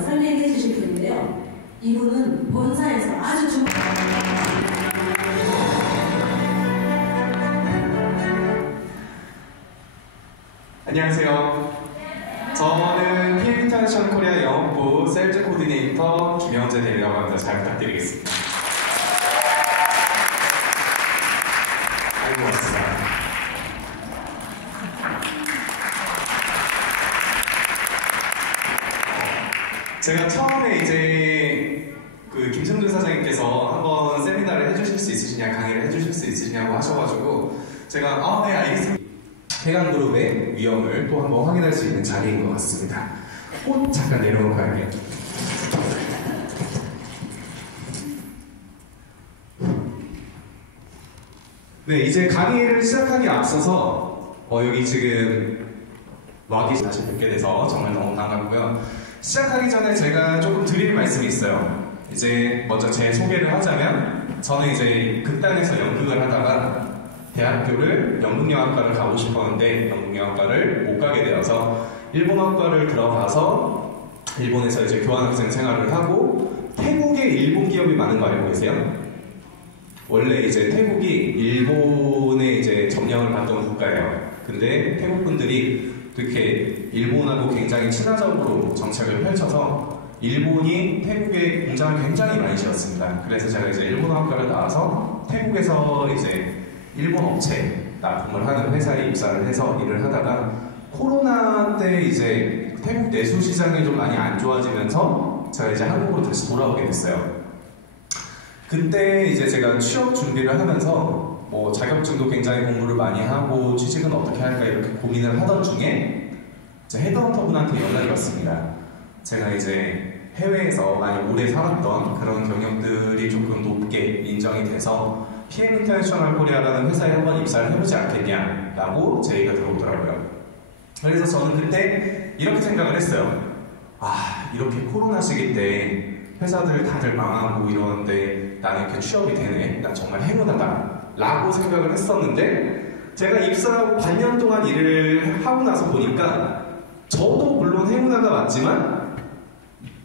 대해서 설명해 주실 분인데요. 이분은 본사에서 아주 안녕하세요. 저는 PM 인터내셔널 코리아 영업부 세일즈 코디네이터 김영재 대리라고 합니다. 잘 부탁드리겠습니다. 아이고, 왔습니다. 제가 처음에 이제 김승준 사장님께서 한번 세미나를 해주실 수 있으시냐, 강의를 해주실 수 있으시냐고 하셔가지고 제가 네, 알겠습니다. 해강그룹의 위험을 또 한번 확인할 수 있는 자리인 것 같습니다. 잠깐 내려놓고 갈게요. 네, 이제 강의를 시작하기 앞서서 여기 지금 다시 뵙게 돼서 정말 너무 반갑고요. 시작하기 전에 제가 조금 드릴 말씀이 있어요. 이제 먼저 제 소개를 하자면 저는 이제 극단에서 연극을 하다가 대학교를 연극영화과를 가고 싶었는데 연극영화과를 못 가게 되어서 일본어과를 들어가서 일본에서 이제 교환학생 생활을 하고 태국에 일본 기업이 많은 거 알고 계세요? 원래 이제 태국이 일본에 이제 점령을 받던 국가예요. 근데 태국 분들이 이렇게 일본하고 굉장히 친화적으로 정책을 펼쳐서 일본이 태국에 공장을 굉장히 많이 지었습니다. 그래서 제가 이제 일본어학과를 나와서 태국에서 이제 일본 업체 납품을 하는 회사에 입사를 해서 일을 하다가 코로나 때 이제 태국 내수 시장이 좀 많이 안 좋아지면서 제가 이제 한국으로 다시 돌아오게 됐어요. 그때 이제 제가 취업 준비를 하면서 뭐 자격증도 굉장히 공부를 많이 하고 취직은 어떻게 할까 이렇게 고민을 하던 중에 헤드헌터분한테 연락이 왔습니다. 제가 이제 해외에서 많이 오래 살았던 그런 경력들이 조금 높게 인정이 돼서 PM 인터내셔널 코리아라는 회사에 한번 입사를 해보지 않겠냐라고 제의가 들어오더라고요. 그래서 저는 그때 이렇게 생각을 했어요. 이렇게 코로나 시기 때 회사들 다들 망하고 이러는데 나는 이렇게 취업이 되네. 난 정말 행운하다 라고 생각을 했었는데 제가 입사하고 반년 동안 일을 하고 나서 보니까 저도 물론 행운하다 맞지만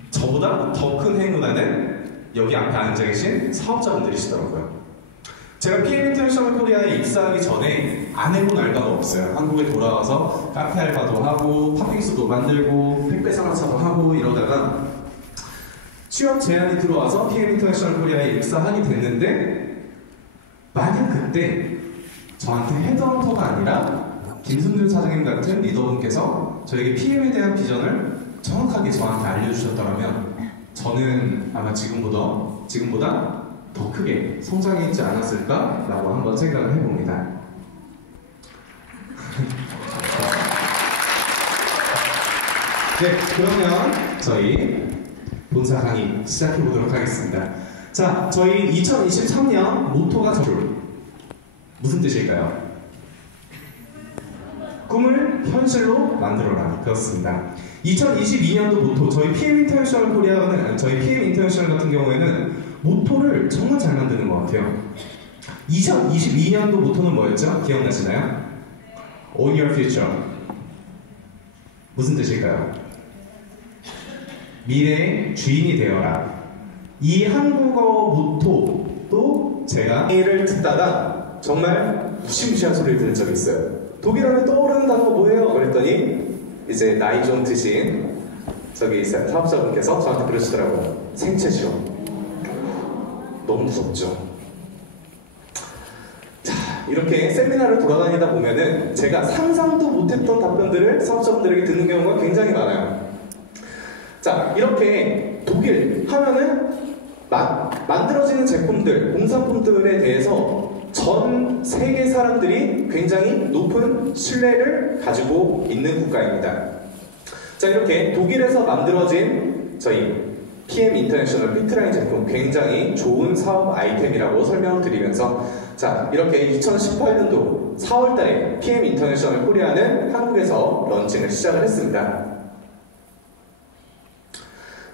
저보다 더 큰 행운하는 여기 앞에 앉아 계신 사업자분들이시더라고요. 제가 PM 인터내셔널 코리아에 입사하기 전에 안 해본 알바가 없어요. 한국에 돌아와서 카페 알바도 하고 팥빙수도 만들고 택배 상하차도 하고 이러다가 취업 제안이 들어와서 PM 인터내셔널 코리아에 입사하게 됐는데 만약 그때 저한테 헤드헌터가 아니라 김승준 사장님 같은 리더분께서 저에게 PM에 대한 비전을 정확하게 저한테 알려주셨더라면 저는 아마 지금보다 더 크게 성장했지 않았을까라고 한번 생각을 해봅니다. 네, 그러면 저희 본사 강의 시작해보도록 하겠습니다. 자, 저희 2023년 모토가 무슨 뜻일까요? 꿈을 현실로 만들어라. 그렇습니다. 2022년도 모토, 저희 PM 인터내셔널 코리아는, 저희 PM 인터내셔널 같은 경우에는 모토를 정말 잘 만드는 것 같아요. 2022년도 모토는 뭐였죠? 기억나시나요? Own your future. 무슨 뜻일까요? 미래의 주인이 되어라. 이 한국어 모토도 제가 강의를 듣다가 정말 무시무시한 소리를 들은 적이 있어요. 독일어는 떠오르는 단어 뭐예요? 그랬더니 이제 나이 좀 드신 저기 사업자분께서 저한테 그러시더라고요. 생체시험. 너무 무섭죠. 자, 이렇게 세미나를 돌아다니다 보면은 제가 상상도 못했던 답변들을 사업자분들에게 듣는 경우가 굉장히 많아요. 자, 이렇게 독일 하면은 만들어지는 제품들, 공산품들에 대해서 전 세계 사람들이 굉장히 높은 신뢰를 가지고 있는 국가입니다. 자, 이렇게 독일에서 만들어진 저희 PM 인터내셔널 피트라인 제품 굉장히 좋은 사업 아이템이라고 설명을 드리면서 자, 이렇게 2018년도 4월달에 PM 인터내셔널 코리아는 한국에서 런칭을 시작을 했습니다.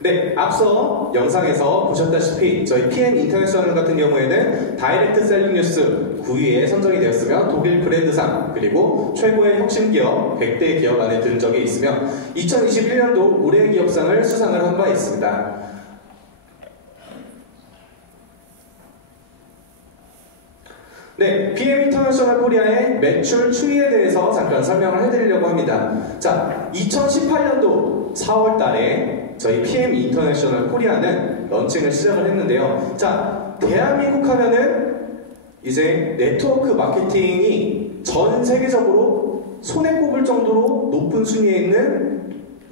네, 앞서 영상에서 보셨다시피 저희 PM 인터내셔널 같은 경우에는 다이렉트 셀링 뉴스 9위에 선정이 되었으며 독일 브랜드상 그리고 최고의 혁신기업 100대 기업 안에 든 적이 있으며 2021년도 올해의 기업상을 수상을 한 바 있습니다. 네, PM 인터내셔널 코리아의 매출 추이에 대해서 잠깐 설명을 해드리려고 합니다. 자, 2018년도 4월 달에 저희 PM 인터내셔널 코리아는 런칭을 시작을 했는데요. 자, 대한민국 하면은 이제 네트워크 마케팅이 전 세계적으로 손에 꼽을 정도로 높은 순위에 있는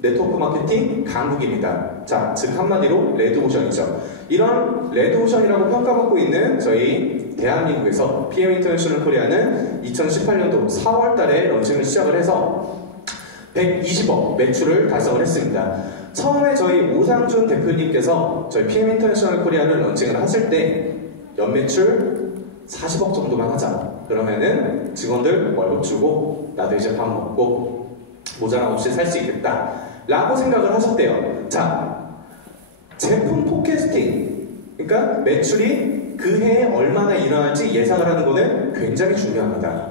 네트워크 마케팅 강국입니다. 자, 즉 한마디로 레드오션이죠. 이런 레드오션이라고 평가받고 있는 저희 대한민국에서 PM 인터내셔널 코리아는 2018년도 4월 달에 런칭을 시작을 해서 120억 매출을 달성을 했습니다. 처음에 저희 오상준 대표님께서 저희 PM 인터내셔널 코리아를 런칭을 하실 때 연매출 40억 정도만 하자. 그러면은 직원들 월급 주고 나도 이제 밥 먹고 모자람 없이 살 수 있겠다 라고 생각을 하셨대요. 자, 제품 포캐스팅, 그러니까 매출이 그 해에 얼마나 일어날지 예상을 하는 것은 굉장히 중요합니다.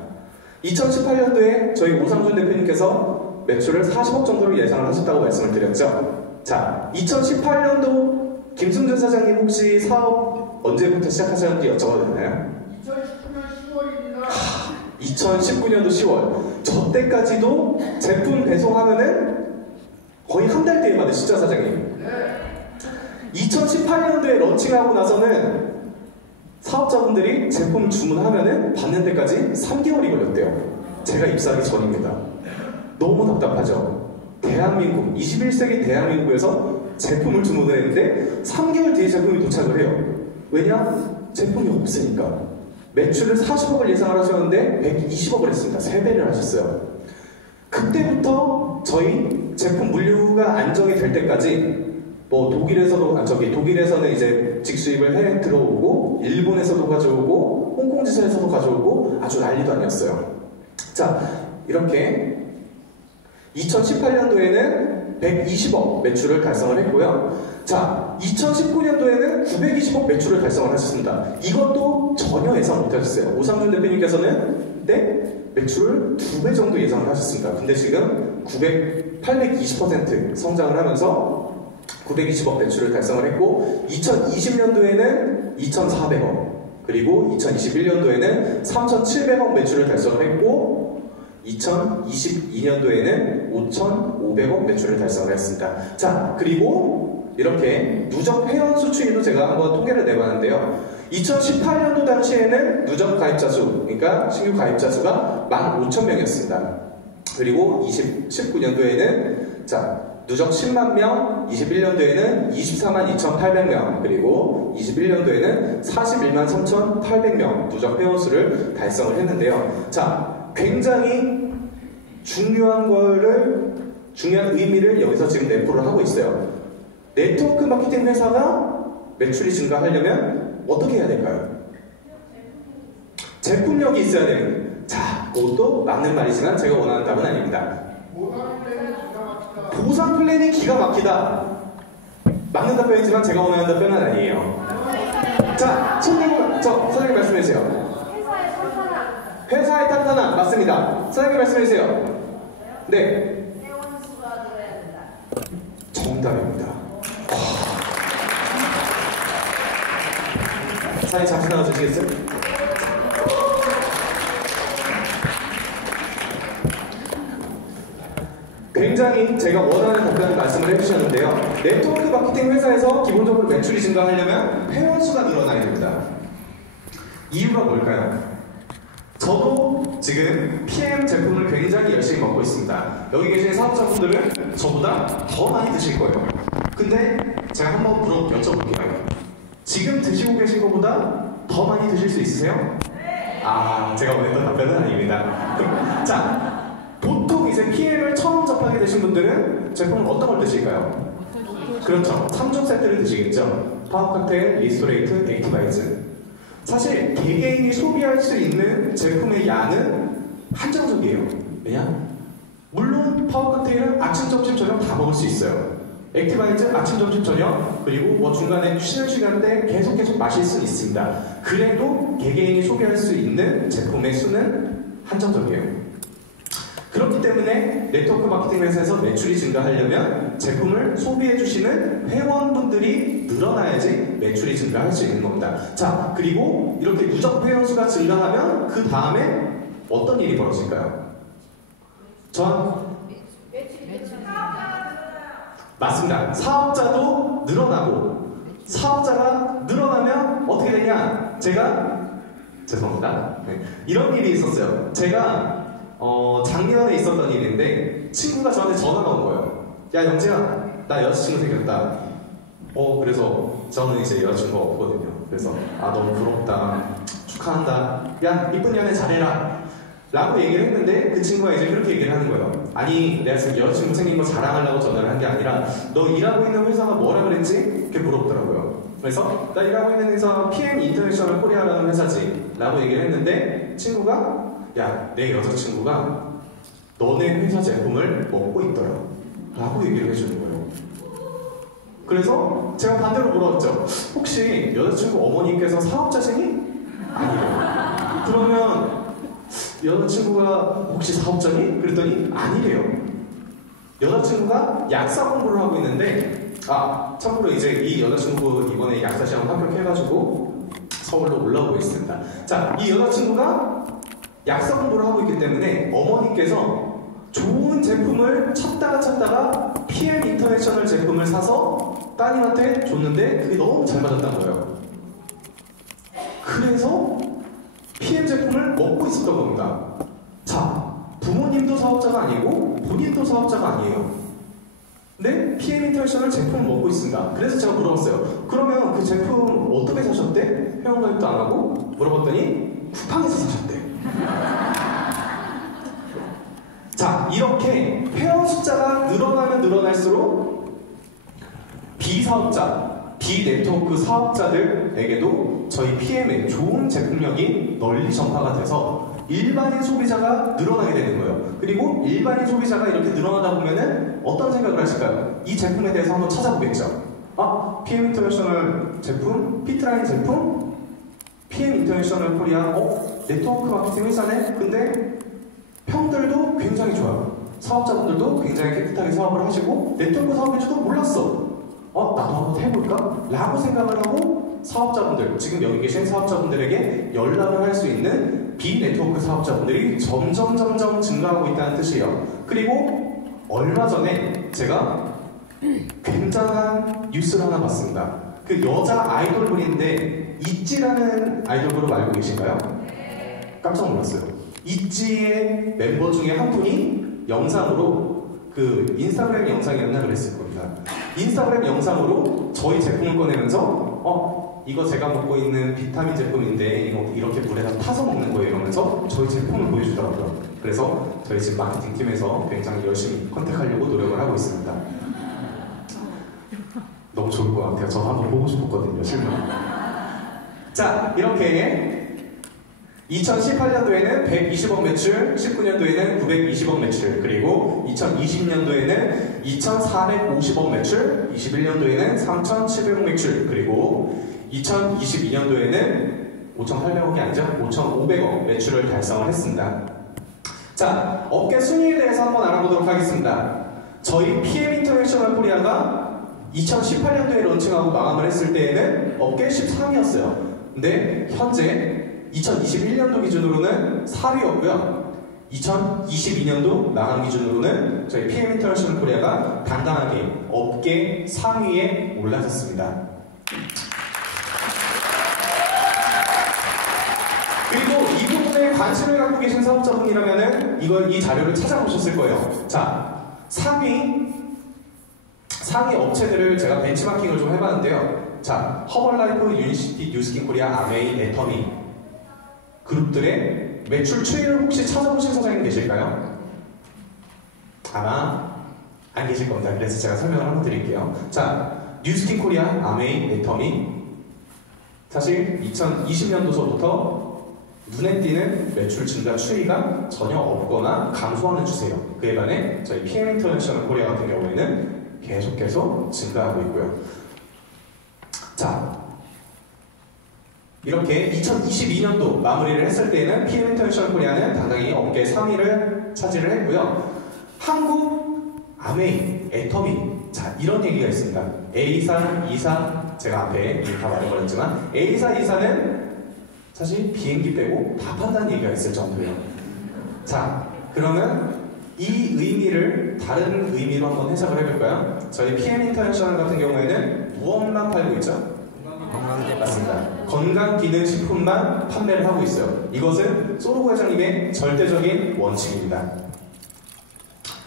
2018년도에 저희 오상준 대표님께서 매출을 40억 정도로 예상을 하셨다고 말씀을 드렸죠. 자, 2018년도 김승준 사장님 혹시 사업 언제부터 시작하셨는지 여쭤봐도 되나요? 2019년도 10월. 저 때까지도 제품 배송하면은 거의 한 달 뒤에 받으시죠, 사장님? 2018년도에 런칭하고 나서는 사업자분들이 제품 주문하면은 받는 데까지 3개월이 걸렸대요. 제가 입사하기 전입니다. 너무 답답하죠? 대한민국, 21세기 대한민국에서 제품을 주문을 했는데 3개월 뒤에 제품이 도착을 해요. 왜냐? 제품이 없으니까. 매출을 40억을 예상을 하셨는데 120억을 했습니다. 3배를 하셨어요. 그때부터 저희 제품 물류가 안정이 될 때까지 뭐 독일에서는 이제 직수입을 해 들어오고 일본에서도 가져오고 홍콩 지사에서도 가져오고 아주 난리도 아니었어요. 자, 이렇게 2018년도에는 120억 매출을 달성을 했고요. 자, 2019년도에는 920억 매출을 달성을 하셨습니다. 이것도 전혀 예상 못하셨어요. 오상준 대표님께서는 매출을 2배 정도 예상을 하셨습니다. 근데 지금 820% 성장을 하면서 920억 매출을 달성을 했고 2020년도에는 2,400억 그리고 2021년도에는 3,700억 매출을 달성을 했고 2022년도에는 5,500억 매출을 달성을 했습니다. 자, 그리고 이렇게 누적 회원 수추이도 제가 한번 통계를 내봤는데요. 2018년도 당시에는 누적 가입자 수, 그러니까 신규 가입자 수가 15,000명이었습니다. 그리고 19년도에는 누적 10만 명, 21년도에는 24만 2,800명, 그리고 21년도에는 41만 3,800명 누적 회원 수를 달성을 했는데요. 자, 굉장히 중요한 의미를 여기서 지금 내포를 하고 있어요. 네트워크 마케팅 회사가 매출이 증가하려면 어떻게 해야 될까요? 제품력이 있어야 돼요. 자, 그것도 맞는 말이지만 제가 원하는 답은 아닙니다. 보상 플랜이 기가 막히다. 맞는 답변이지만 제가 원하는 답변은 아니에요. 자, 사장님 말씀해주세요. 회사의 탄탄함 맞습니다. 사장님 말씀해주세요. 네. 정답입니다. 사장님 잠시 나와주시겠어요? 굉장히 제가 원하는 답변을 말씀을 해주셨는데요. 네트워크 마케팅 회사에서 기본적으로 매출이 증가하려면 회원 수가 늘어나야 됩니다. 이유가 뭘까요? 저도 지금 PM 제품을 굉장히 열심히 먹고 있습니다. 여기 계신 사업자분들은 저보다 더 많이 드실 거예요. 근데 제가 한번 여쭤볼게요. 지금 드시고 계신 것보다 더 많이 드실 수 있으세요? 아, 제가 원했던 답변은 아닙니다. 자, 보통 이제 PM을 처음 접하게 되신 분들은 제품을 어떤 걸 드실까요? 그렇죠. 3종 세트를 드시겠죠. 파워칵테일, 리스토레이트, 액티바이즈. 사실 개개인이 소비할 수 있는 제품의 양은 한정적이에요. 왜냐? 물론 파워칵테일은 아침, 점심, 저녁 다 먹을 수 있어요. 액티바이트 아침, 점심, 저녁 그리고 뭐 중간에 쉬는 시간대 계속 마실 수는 있습니다. 그래도 개개인이 소비할 수 있는 제품의 수는 한정적이에요. 그렇기 때문에 네트워크 마케팅 회사에서 매출이 증가하려면 제품을 소비해주시는 회원분들이 늘어나야지 매출이 증가할 수 있는 겁니다. 자, 그리고 이렇게 누적 회원 수가 증가하면 그 다음에 어떤 일이 벌어질까요? 맞습니다. 사업자도 늘어나고 사업자가 늘어나면 어떻게 되냐? 죄송합니다. 네. 이런 일이 있었어요. 제가 작년에 있었던 일인데 친구가 저한테 전화가 온 거예요. 야 영재야, 나 여자친구 생겼다. 그래서 저는 이제 여자친구가 없거든요. 그래서 너무 부럽다, 축하한다, 야 이쁜 연애 잘해라 라고 얘기를 했는데 그 친구가 이제 그렇게 얘기를 하는 거예요. 아니 내가 지금 여자친구 생긴 거 자랑하려고 전화를 한 게 아니라 너 일하고 있는 회사가 뭐라 그랬지? 그게 부럽더라고요. 그래서 나 일하고 있는 회사 PM 인터내셔널 코리아라는 회사지 라고 얘기를 했는데 친구가 야, 내 여자친구가 너네 회사 제품을 먹고 있더라 라고 얘기를 해주는 거예요. 그래서 제가 반대로 물어봤죠. 혹시 여자친구 어머니께서 사업자시니? 아니래요. 그러면 여자친구가 혹시 사업자니? 그랬더니 아니래요. 여자친구가 약사 공부를 하고 있는데 참고로 이제 이 여자친구 이번에 약사 시험 합격해가지고 서울로 올라오고 있습니다. 자, 이 여자친구가 약사 공부를 하고 있기 때문에 어머니께서 좋은 제품을 찾다가 PM 인터내셔널 제품을 사서 따님한테 줬는데 그게 너무 잘 맞았단 거예요. 그래서 PM 제품을 먹고 있었던 겁니다. 자, 부모님도 사업자가 아니고 본인도 사업자가 아니에요. 근데 PM 인터내셔널 제품을 먹고 있습니다. 그래서 제가 물어봤어요. 그러면 그 제품 어떻게 사셨대? 회원가입도 안 하고 물어봤더니 쿠팡에서 사셨대. 자, 이렇게 회원 숫자가 늘어나면 늘어날수록 비사업자, 비네트워크 사업자들에게도 저희 PM의 좋은 제품력이 널리 전파가 돼서 일반인 소비자가 늘어나게 되는 거예요. 그리고 일반인 소비자가 이렇게 늘어나다 보면은 어떤 생각을 하실까요? 이 제품에 대해서 한번 찾아보겠죠. PM 인터내셔널 제품, 피트라인 제품, PM 인터내셔널 코리아, 네트워크 마케팅 회사네? 근데 평들도 굉장히 좋아요. 사업자분들도 굉장히 깨끗하게 사업을 하시고 네트워크 사업인 줄도 몰랐어. 나도 한번 해볼까? 라고 생각을 하고 사업자분들, 지금 여기 계신 사업자분들에게 연락을 할 수 있는 비네트워크 사업자분들이 점점 증가하고 있다는 뜻이에요. 그리고 얼마 전에 제가 굉장한 뉴스를 하나 봤습니다. 그 여자 아이돌 분인데 있지라는 아이돌 그룹 알고 계신가요? 깜짝 놀랐어요. 있지의 멤버 중에 한 분이 영상으로 그 인스타그램 영상이었나 그랬을 겁니다. 인스타그램 영상으로 저희 제품을 꺼내면서 이거 제가 먹고 있는 비타민 제품인데 이거 이렇게 물에다 타서 먹는 거예요 이러면서 저희 제품을 보여주더라고요. 그래서 저희 지금 마케팅 팀에서 굉장히 열심히 컨택하려고 노력을 하고 있습니다. 너무 좋을 것 같아요. 저도 한번 보고 싶었거든요, 실물. 자, 이렇게 2018년도에는 120억 매출, 19년도에는 920억 매출, 그리고 2020년도에는 2450억 매출, 21년도에는 3700억 매출, 그리고 2022년도에는 5800억이 아니죠? 5500억 매출을 달성을 했습니다. 자, 업계 순위에 대해서 한번 알아보도록 하겠습니다. 저희 PM 인터내셔널 코리아가 2018년도에 런칭하고 마감을 했을 때에는 업계 13위였어요. 근데 현재 2021년도 기준으로는 4위였고요. 2022년도 마감 기준으로는 저희 PM 인터내셔널 코리아가 당당하게 업계 3위에 올라섰습니다. 그리고 이 부분에 관심을 갖고 계신 사업자분이라면은 이 자료를 찾아보셨을 거예요. 자, 상위 업체들을 제가 벤치마킹을 좀 해봤는데요. 자, 허벌라이프, 유니시티, 뉴스킨 코리아, 아메이, 애터미 그룹들의 매출 추이를 혹시 찾아보신 사장님 계실까요? 아마 안 계실 겁니다. 그래서 제가 설명을 한번 드릴게요. 자, 뉴스킨 코리아, 아메이, 애터미 사실 2020년도서부터 눈에 띄는 매출 증가 추이가 전혀 없거나 감소하는 추세예요. 그에 반해 저희 PM 인터내셔널 코리아 같은 경우에는 계속해서 증가하고 있고요. 자, 이렇게 2022년도 마무리를 했을 때는 PM 인터내셔널 코리아는 당당히 업계 3위를 차지를 했고요. 한국, 아메이, 애터미, 자 이런 얘기가 있습니다. A사, E사, 제가 앞에 다 말해버렸지만 A사, E사는 사실 비행기 빼고 다 판다는 얘기가 있을 정도예요. 자, 그러면 이 의미를 다른 의미로 한번 해석을 해볼까요? 저희 PM 인터내셔널 같은 경우에는 무엇만 팔고 있죠? 맞습니다. 건강기능식품만 판매를 하고 있어요. 이것은 소르고 회장님의 절대적인 원칙입니다.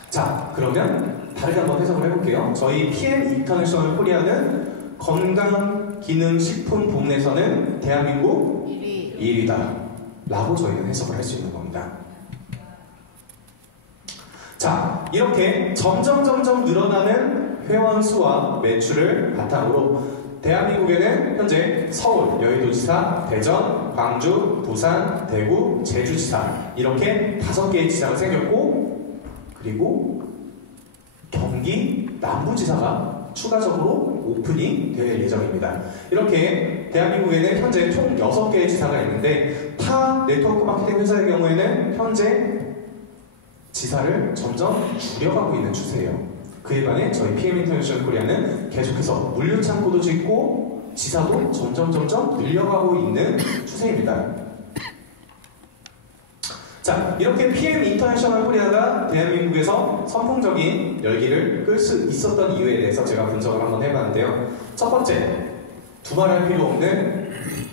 자, 그러면 다르게 한번 해석을 해볼게요. 저희 PM 인터내셔널 코리아는 건강기능식품 부문에서는 대한민국 1위다 라고 저희는 해석을 할 수 있는 겁니다. 자, 이렇게 점점 늘어나는 회원 수와 매출을 바탕으로 대한민국에는 현재 서울, 여의도지사, 대전, 광주, 부산, 대구, 제주지사 이렇게 5개의 지사가 생겼고 그리고 경기 남부지사가 추가적으로 오픈이 될 예정입니다. 이렇게 대한민국에는 현재 총 6개의 지사가 있는데 타 네트워크 마케팅 회사의 경우에는 현재 지사를 점점 줄여가고 있는 추세예요. 그에 반해 저희 PM 인터내셔널 코리아는 계속해서 물류창고도 짓고 지사도 점점 늘려가고 있는 추세입니다. 자, 이렇게 PM 인터내셔널 코리아가 대한민국에서 선풍적인 열기를 끌 수 있었던 이유에 대해서 제가 분석을 한번 해봤는데요. 첫 번째, 두말할 필요 없는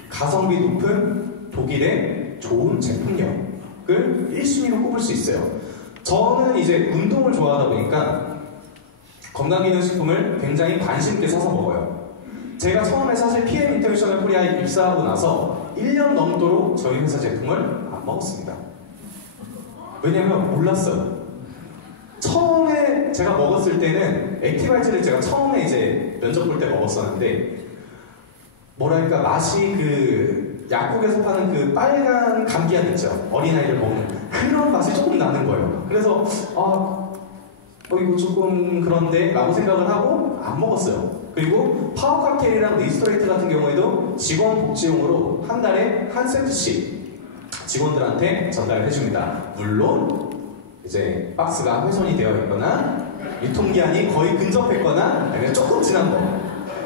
가성비 높은 독일의 좋은 제품력을 1순위로 꼽을 수 있어요. 저는 이제 운동을 좋아하다 보니까 건강기능식품을 굉장히 관심 있게 사서 먹어요. 제가 처음에 사실 PM 인터내셔널 코리아에 입사하고 나서 1년 넘도록 저희 회사 제품을 안 먹었습니다. 왜냐면 몰랐어요. 처음에 제가 먹었을 때는 액티바이트를 제가 처음에 이제 면접 볼 때 먹었었는데 뭐랄까 맛이 그 약국에서 파는 그 빨간 감기약 있죠. 어린아이들 먹는 그런 맛이 조금 나는 거예요. 그래서 이거 조금 그런데 라고 생각을 하고 안 먹었어요. 그리고 파워칵테일이랑 리스토레이트 같은 경우에도 직원 복지용으로 한 달에 한 세트씩 직원들한테 전달을 해줍니다. 물론 이제 박스가 훼손이 되어 있거나 유통기한이 거의 근접했거나 아니면 조금 지난 거.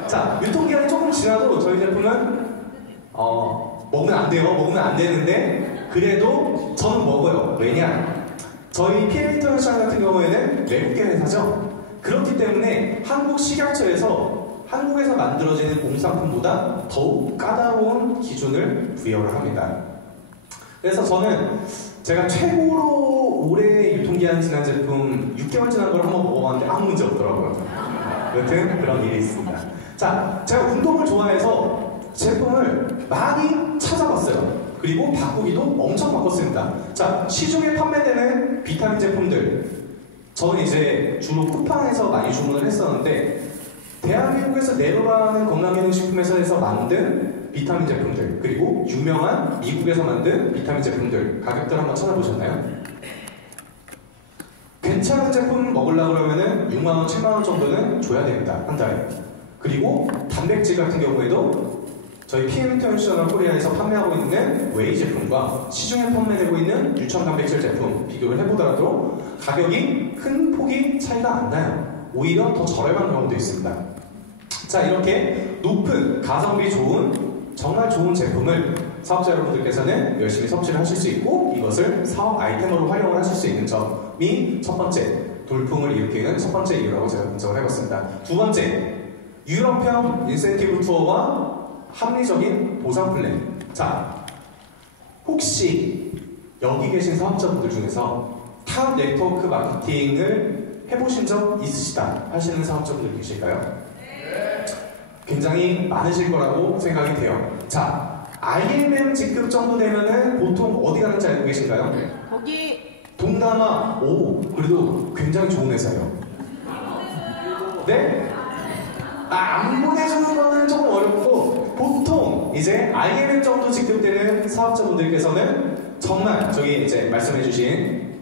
자, 유통기한이 조금 지나도 저희 제품은 먹으면 안 돼요. 먹으면 안 되는데 그래도 저는 먹어요. 왜냐? 저희 PM 인터내셔널 같은 경우에는 외국계 회사죠. 그렇기 때문에 한국 식약처에서 한국에서 만들어지는 공산품보다 더욱 까다로운 기준을 부여를 합니다. 그래서 저는 제가 최고로 오래 유통기한 지난 제품 6개월 지난 걸 한번 먹어봤는데 아무 문제 없더라고요. 여튼 그런 일이 있습니다. 자, 제가 운동을 좋아해서 제품을 많이 찾아봤어요. 그리고 바꾸기도 엄청 바꿨습니다. 자, 시중에 판매되는 비타민 제품들 저는 이제 주로 쿠팡에서 많이 주문을 했었는데 대한민국에서 내로라는 건강기능식품회사에서 만든 비타민 제품들 그리고 유명한 미국에서 만든 비타민 제품들 가격들 한번 찾아보셨나요? 괜찮은 제품 먹으려고 그러면은 6만원, 7만원 정도는 줘야 됩니다. 한 달에. 그리고 단백질 같은 경우에도 저희 PM 인터내셔널 코리아에서 판매하고 있는 웨이 제품과 시중에 판매되고 있는 유천 단백질 제품 비교를 해보더라도 가격이 큰 폭이 차이가 안 나요. 오히려 더 저렴한 경우도 있습니다. 자, 이렇게 높은 가성비 좋은 정말 좋은 제품을 사업자 여러분들께서는 열심히 섭취를 하실 수 있고 이것을 사업 아이템으로 활용을 하실 수 있는 점이 첫 번째 돌풍을 일으키는 첫 번째 이유라고 제가 분석을 해봤습니다. 두 번째, 유럽형 인센티브 투어와 합리적인 보상 플랜. 자, 혹시 여기 계신 사업자분들 중에서 타 네트워크 마케팅을 해보신 적 있으시다 하시는 사업자분들 계실까요? 네. 굉장히 많으실 거라고 생각이 돼요. 자, IMM 직급 정도 되면은 보통 어디 가는지 알고 계신가요? 거기 동남아. 오, 그래도 굉장히 좋은 회사예요. 네? 안 보내주는 거는 조금 어렵고 보통 이제 IMM 정도 직급되는 사업자분들께서는 정말 저기 이제 말씀해주신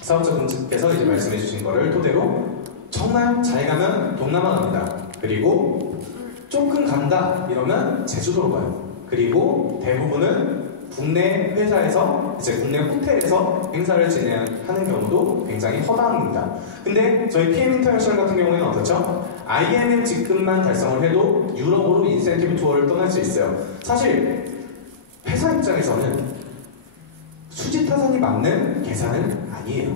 사업자분께서 이제 말씀해주신 거를 토대로 정말 잘 가면 동남아 갑니다. 그리고 조금 간다 이러면 제주도로 가요. 그리고 대부분은 국내 회사에서 이제 국내 호텔에서 행사를 진행하는 경우도 굉장히 허다합니다. 근데 저희 PM 인터내셔널 같은 경우에는 어떻죠? IMM 직급만 달성을 해도 유럽으로 인센티브 투어를 떠날 수 있어요. 사실 회사 입장에서는 수지타산이 맞는 계산은 아니에요.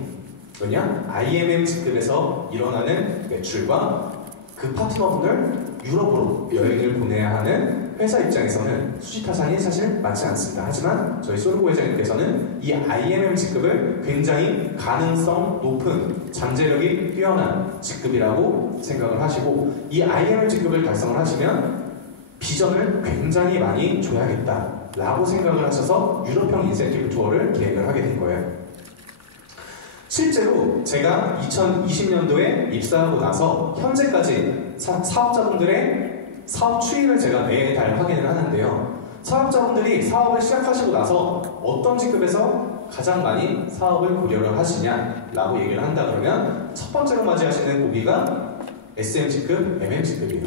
왜냐? IMM 직급에서 일어나는 매출과 그 파트너분을 유럽으로 여행을 보내야 하는 회사 입장에서는 수지타산이 사실 맞지 않습니다. 하지만 저희 소르고 회장님께서는 이 IMM 직급을 굉장히 가능성 높은 잠재력이 뛰어난 직급이라고 생각을 하시고 이 IMM 직급을 달성을 하시면 비전을 굉장히 많이 줘야겠다라고 생각을 하셔서 유럽형 인센티브 투어를 계획을 하게 된 거예요. 실제로 제가 2020년도에 입사하고 나서 현재까지 사업자분들의 사업 추이를 제가 매달 확인을 하는데요. 사업자분들이 사업을 시작하시고 나서 어떤 직급에서 가장 많이 사업을 고려를 하시냐라고 얘기를 한다 그러면 첫 번째로 맞이하시는 고비가 SM 직급, MM 직급이에요.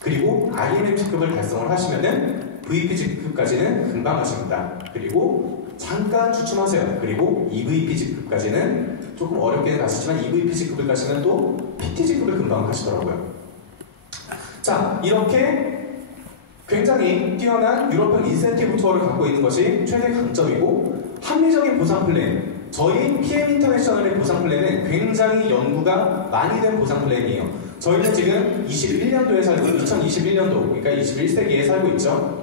그리고 IMM 직급을 달성을 하시면은 VP 직급까지는 금방 하십니다. 그리고 잠깐 주춤하세요. 그리고 EVP 직급까지는 조금 어렵게는 가시지만 EVP 직급을 가시면 또 PT 직급을 금방 하시더라고요. 자, 이렇게 굉장히 뛰어난 유럽형 인센티브 투어를 갖고 있는 것이 최대 강점이고 합리적인 보상 플랜, 저희 PM 인터내셔널의 보상 플랜은 굉장히 연구가 많이 된 보상 플랜이에요. 저희는 지금 21년도에 살고 2021년도, 그러니까 21세기에 살고 있죠.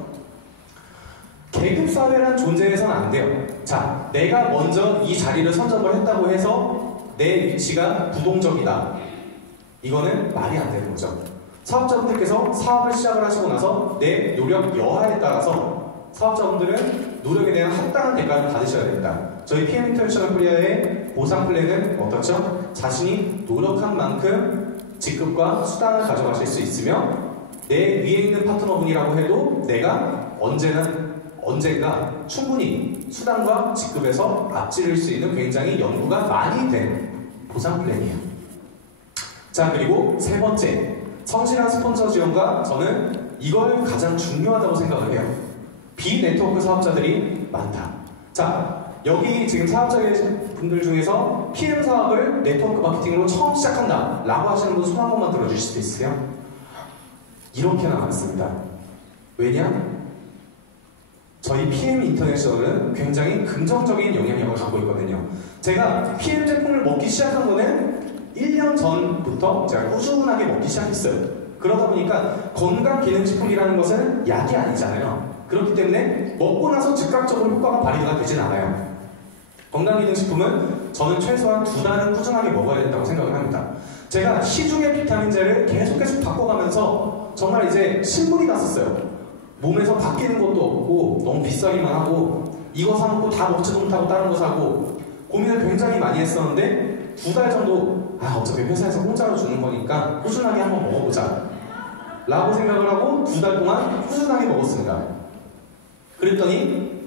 계급사회란 존재해서는 안 돼요. 자, 내가 먼저 이 자리를 선점을 했다고 해서 내 위치가 부동적이다. 이거는 말이 안 되는 거죠. 사업자분들께서 사업을 시작을 하시고 나서 내 노력 여하에 따라서 사업자분들은 노력에 대한 합당한 대가를 받으셔야 됩니다. 저희 PM 인터내셔널 코리아의 보상 플랜은 어떻죠? 자신이 노력한 만큼 직급과 수당을 가져가실 수 있으며 내 위에 있는 파트너분이라고 해도 내가 언젠가 충분히 수당과 직급에서 앞지를 수 있는 굉장히 연구가 많이 된 보상 플랜이에요. 자, 그리고 세 번째, 성실한 스폰서 지원과 저는 이걸 가장 중요하다고 생각을 해요. 비네트워크 사업자들이 많다. 자, 여기 지금 사업자분들 중에서 PM 사업을 네트워크 마케팅으로 처음 시작한다 라고 하시는 분 손 한 번만 들어주실 수 있으세요? 이렇게나 많습니다. 왜냐? 저희 PM 인터내셔널은 굉장히 긍정적인 영향력을 갖고 있거든요. 제가 PM 제품을 먹기 시작한 거는 1년 전부터 제가 꾸준하게 먹기 시작했어요. 그러다 보니까 건강기능식품이라는 것은 약이 아니잖아요. 그렇기 때문에 먹고 나서 즉각적으로 효과가 발휘가 되진 않아요. 건강기능식품은 저는 최소한 2달은 꾸준하게 먹어야 된다고 생각을 합니다. 제가 시중의 비타민제를 계속 바꿔가면서 정말 이제 신물이 났었어요. 몸에서 바뀌는 것도 없고 너무 비싸기만 하고 이거 사놓고 다 먹지도 못하고 다른 거 사고 고민을 굉장히 많이 했었는데 2달 정도 어차피 회사에서 공짜로 주는 거니까 꾸준하게 한번 먹어보자 라고 생각을 하고 2달 동안 꾸준하게 먹었습니다. 그랬더니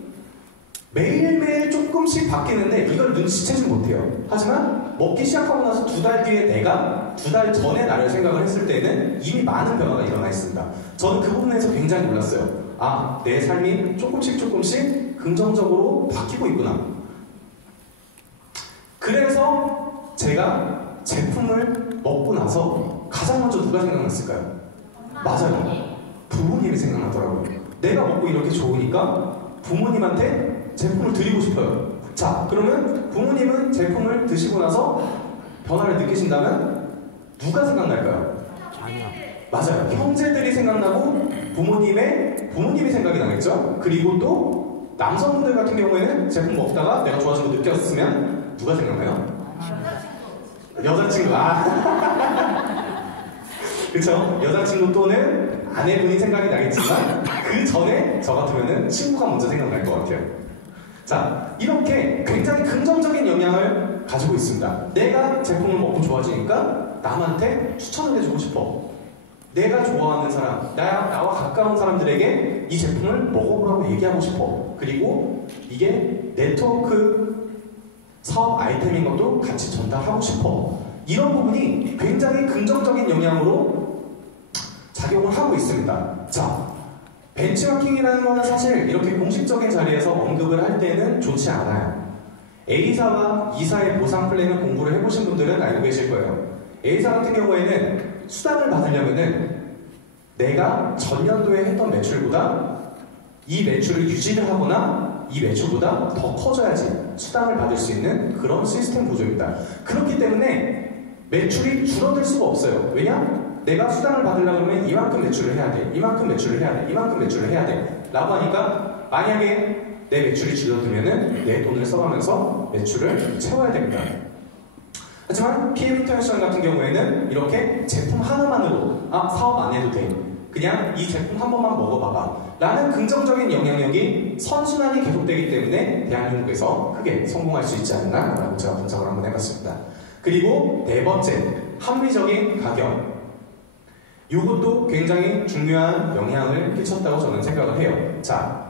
매일매일 조금씩 바뀌는데 이걸 눈치채지 못해요. 하지만 먹기 시작하고 나서 2달 뒤에 내가 2달 전에 나를 생각을 했을 때는 이미 많은 변화가 일어나 있습니다. 저는 그 부분에서 굉장히 놀랐어요. 내 삶이 조금씩 긍정적으로 바뀌고 있구나. 그래서 제가 제품을 먹고 나서 가장 먼저 누가 생각났을까요? 맞아요. 부모님이 생각나더라고요. 내가 먹고 이렇게 좋으니까 부모님한테 제품을 드리고 싶어요. 자, 그러면 부모님은 제품을 드시고 나서 변화를 느끼신다면 누가 생각날까요? 맞아요. 형제들이 생각나고 부모님이 생각이 나겠죠? 그리고 또 남성분들 같은 경우에는 제품 먹다가 내가 좋아진 거 느꼈으면 누가 생각나요? 여자친구. 그쵸? 여자친구 또는 아내분이 생각이 나겠지만 그 전에 저 같으면은 친구가 먼저 생각날 것 같아요. 자, 이렇게 굉장히 긍정적인 영향을 가지고 있습니다. 내가 제품을 먹고 좋아지니까 남한테 추천을 해주고 싶어. 내가 좋아하는 사람, 나와 가까운 사람들에게 이 제품을 먹어보라고 얘기하고 싶어. 그리고 이게 네트워크 사업 아이템인 것도 같이 전달하고 싶어. 이런 부분이 굉장히 긍정적인 영향으로 작용을 하고 있습니다. 자, 벤치마킹이라는 거는 사실 이렇게 공식적인 자리에서 언급을 할 때는 좋지 않아요. A사와 E사의 보상 플랜을 공부를 해보신 분들은 알고 계실 거예요. A사 같은 경우에는 수당을 받으려면은 내가 전년도에 했던 매출보다 이 매출을 유지를 하거나 이 매출보다 더 커져야지 수당을 받을 수 있는 그런 시스템 구조입니다. 그렇기 때문에 매출이 줄어들 수가 없어요. 왜냐? 내가 수당을 받으려고 하면 이만큼 매출을 해야 돼, 이만큼 매출을 해야 돼, 이만큼 매출을 해야 돼 라고 하니까 만약에 내 매출이 줄어들면은 내 돈을 써가면서 매출을 채워야 됩니다. 하지만 PM 인터내셔널 같은 경우에는 이렇게 제품 하나만으로 사업 안 해도 돼, 그냥 이 제품 한 번만 먹어봐봐 라는 긍정적인 영향력이 선순환이 계속되기 때문에 대한민국에서 크게 성공할 수 있지 않나 라고 제가 분석을 한번 해봤습니다. 그리고 네 번째, 합리적인 가격. 이것도 굉장히 중요한 영향을 끼쳤다고 저는 생각을 해요. 자,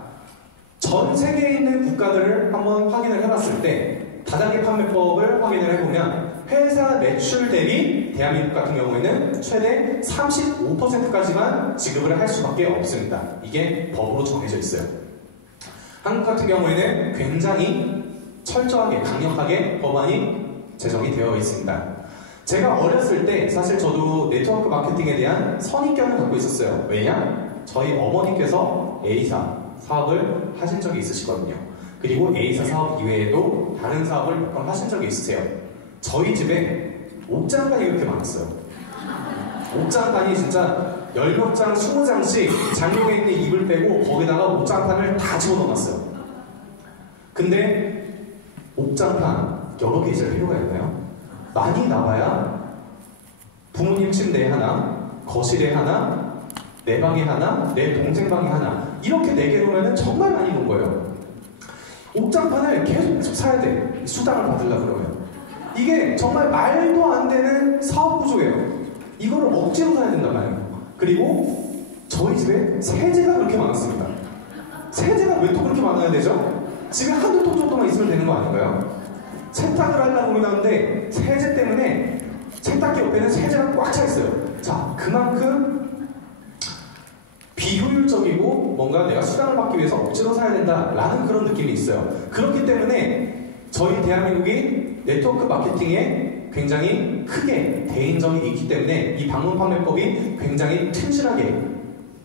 전 세계에 있는 국가들을 한번 확인을 해봤을 때 다단계 판매법을 확인을 해보면 회사 매출 대비 대한민국 같은 경우에는 최대 35%까지만 지급을 할 수밖에 없습니다. 이게 법으로 정해져 있어요. 한국 같은 경우에는 굉장히 철저하게 강력하게 법안이 제정이 되어 있습니다. 제가 어렸을 때 사실 저도 네트워크 마케팅에 대한 선입견을 갖고 있었어요. 왜냐? 저희 어머니께서 A사 사업을 하신 적이 있으시거든요. 그리고 A사 사업 이외에도 다른 사업을 몇 번 하신 적이 있으세요. 저희 집에 옥장판이 그렇게 많았어요. 옥장판이 진짜 10장, 20장씩 장롱에 있는 잎을 빼고 거기다가 옥장판을 다 집어넣어놨어요. 근데 옥장판 여러 개 있을 필요가 있나요? 많이 나와야 부모님 침대에 하나, 거실에 하나, 내 방에 하나, 내 동생 방에 하나, 이렇게 4개 놓으면 정말 많이 놓은 거예요. 옥장판을 계속 사야 돼, 수당을 받으려고 그러면. 이게 정말 말도 안 되는 사업 구조예요. 이거를 억지로 사야 된단 말이에요. 그리고 저희 집에 세제가 그렇게 많았습니다. 세제가 왜 또 그렇게 많아야 되죠? 집에 한두 통 정도만 있으면 되는 거 아닌가요? 세탁을 하려고 하는데 세제 때문에 세탁기 옆에는 세제가 꽉 차 있어요. 자, 그만큼 비효율적이고 뭔가 내가 수당을 받기 위해서 억지로 사야 된다라는 그런 느낌이 있어요. 그렇기 때문에 저희 대한민국이 네트워크 마케팅에 굉장히 크게 대인정이 있기 때문에 이 방문 판매법이 굉장히 튼실하게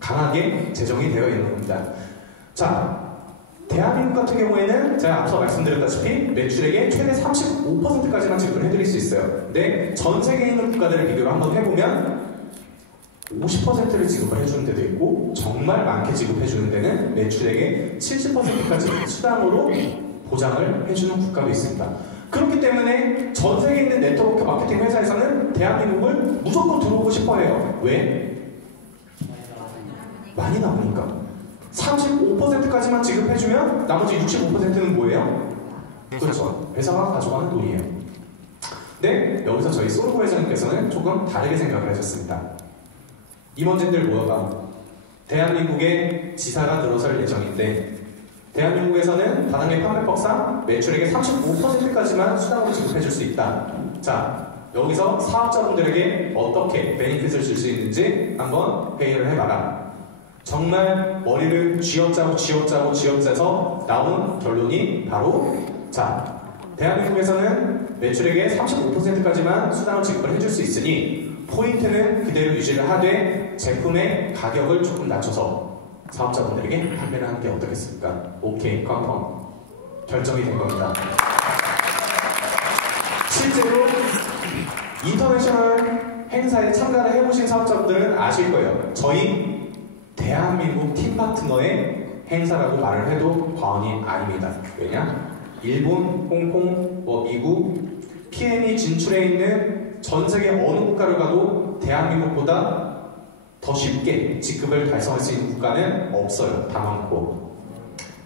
강하게 제정이 되어 있는 겁니다. 자, 대한민국 같은 경우에는 제가 앞서 말씀드렸다시피 매출액의 최대 35%까지만 지급을 해드릴 수 있어요. 근데 전 세계에 있는 국가들을 비교를 한번 해보면 50%를 지급을 해주는 데도 있고 정말 많게 지급해주는 데는 매출액의 70%까지 수당으로 보장을 해주는 국가도 있습니다. 그렇기 때문에 전 세계에 있는 네트워크 마케팅 회사에서는 대한민국을 무조건 들어오고 싶어해요. 왜? 많이 나오니까. 35%까지만 지급해주면 나머지 65%는 뭐예요? 그렇죠. 회사가 가져가는 돈이에요. 근데 여기서 저희 솔보 회장님께서는 조금 다르게 생각을 하셨습니다. 임원진들 모여봐. 대한민국의 지사가 들어설 예정인데 대한민국에서는 다단계 판매법상 매출액의 35%까지만 수당으로 지급해줄 수 있다. 자, 여기서 사업자분들에게 어떻게 베니핏을 줄 수 있는지 한번 회의를 해봐라. 정말 머리를 쥐어짜서 나온 결론이 바로 자, 대한민국에서는 매출액의 35%까지만 수당을 지급을 해줄 수 있으니 포인트는 그대로 유지를 하되 제품의 가격을 조금 낮춰서 사업자분들에게 판매를 하는 게 어떻겠습니까? 오케이, 컨펌 결정이 된 겁니다. 실제로 인터내셔널 행사에 참가를 해보신 사업자분들은 아실 거예요. 저희 대한민국 팀 파트너의 행사라고 말을 해도 과언이 아닙니다. 왜냐? 일본, 홍콩, 미국, PM이 진출해 있는 전 세계 어느 국가를 가도 대한민국보다 더 쉽게 직급을 달성할 수 있는 국가는 없어요. 다 많고.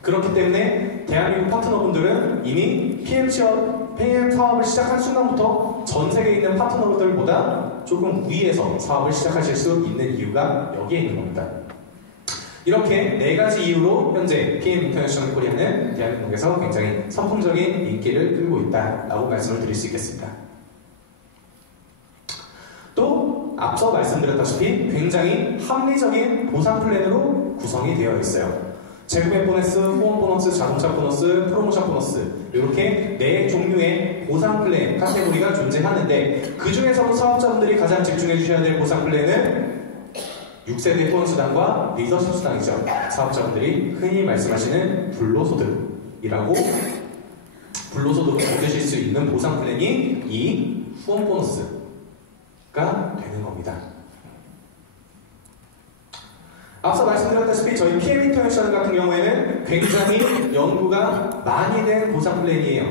그렇기 때문에 대한민국 파트너분들은 이미 PM 사업을 시작한 순간부터 전 세계에 있는 파트너들보다 조금 위에서 사업을 시작하실 수 있는 이유가 여기에 있는 겁니다. 이렇게 4가지 이유로 현재 PM 인터내셔널 코리아는 대한민국에서 굉장히 선풍적인 인기를 끌고 있다라고 말씀을 드릴 수 있겠습니다. 앞서 말씀드렸다시피 굉장히 합리적인 보상 플랜으로 구성이 되어 있어요. 재구매 보너스, 후원 보너스, 자동차 보너스, 프로모션 보너스 이렇게 4종류의 보상 플랜 카테고리가 존재하는데 그 중에서도 사업자분들이 가장 집중해 주셔야 될 보상 플랜은 6세대 후원 수당과 리더십 수당이죠. 사업자분들이 흔히 말씀하시는 불로소득이라고 불로소득을 얻으실 수 있는 보상 플랜이 이 후원 보너스가 되는 겁니다. 앞서 말씀드렸다시피 저희 PM 인터내셔널 같은 경우에는 굉장히 연구가 많이 된 보상 플랜이에요.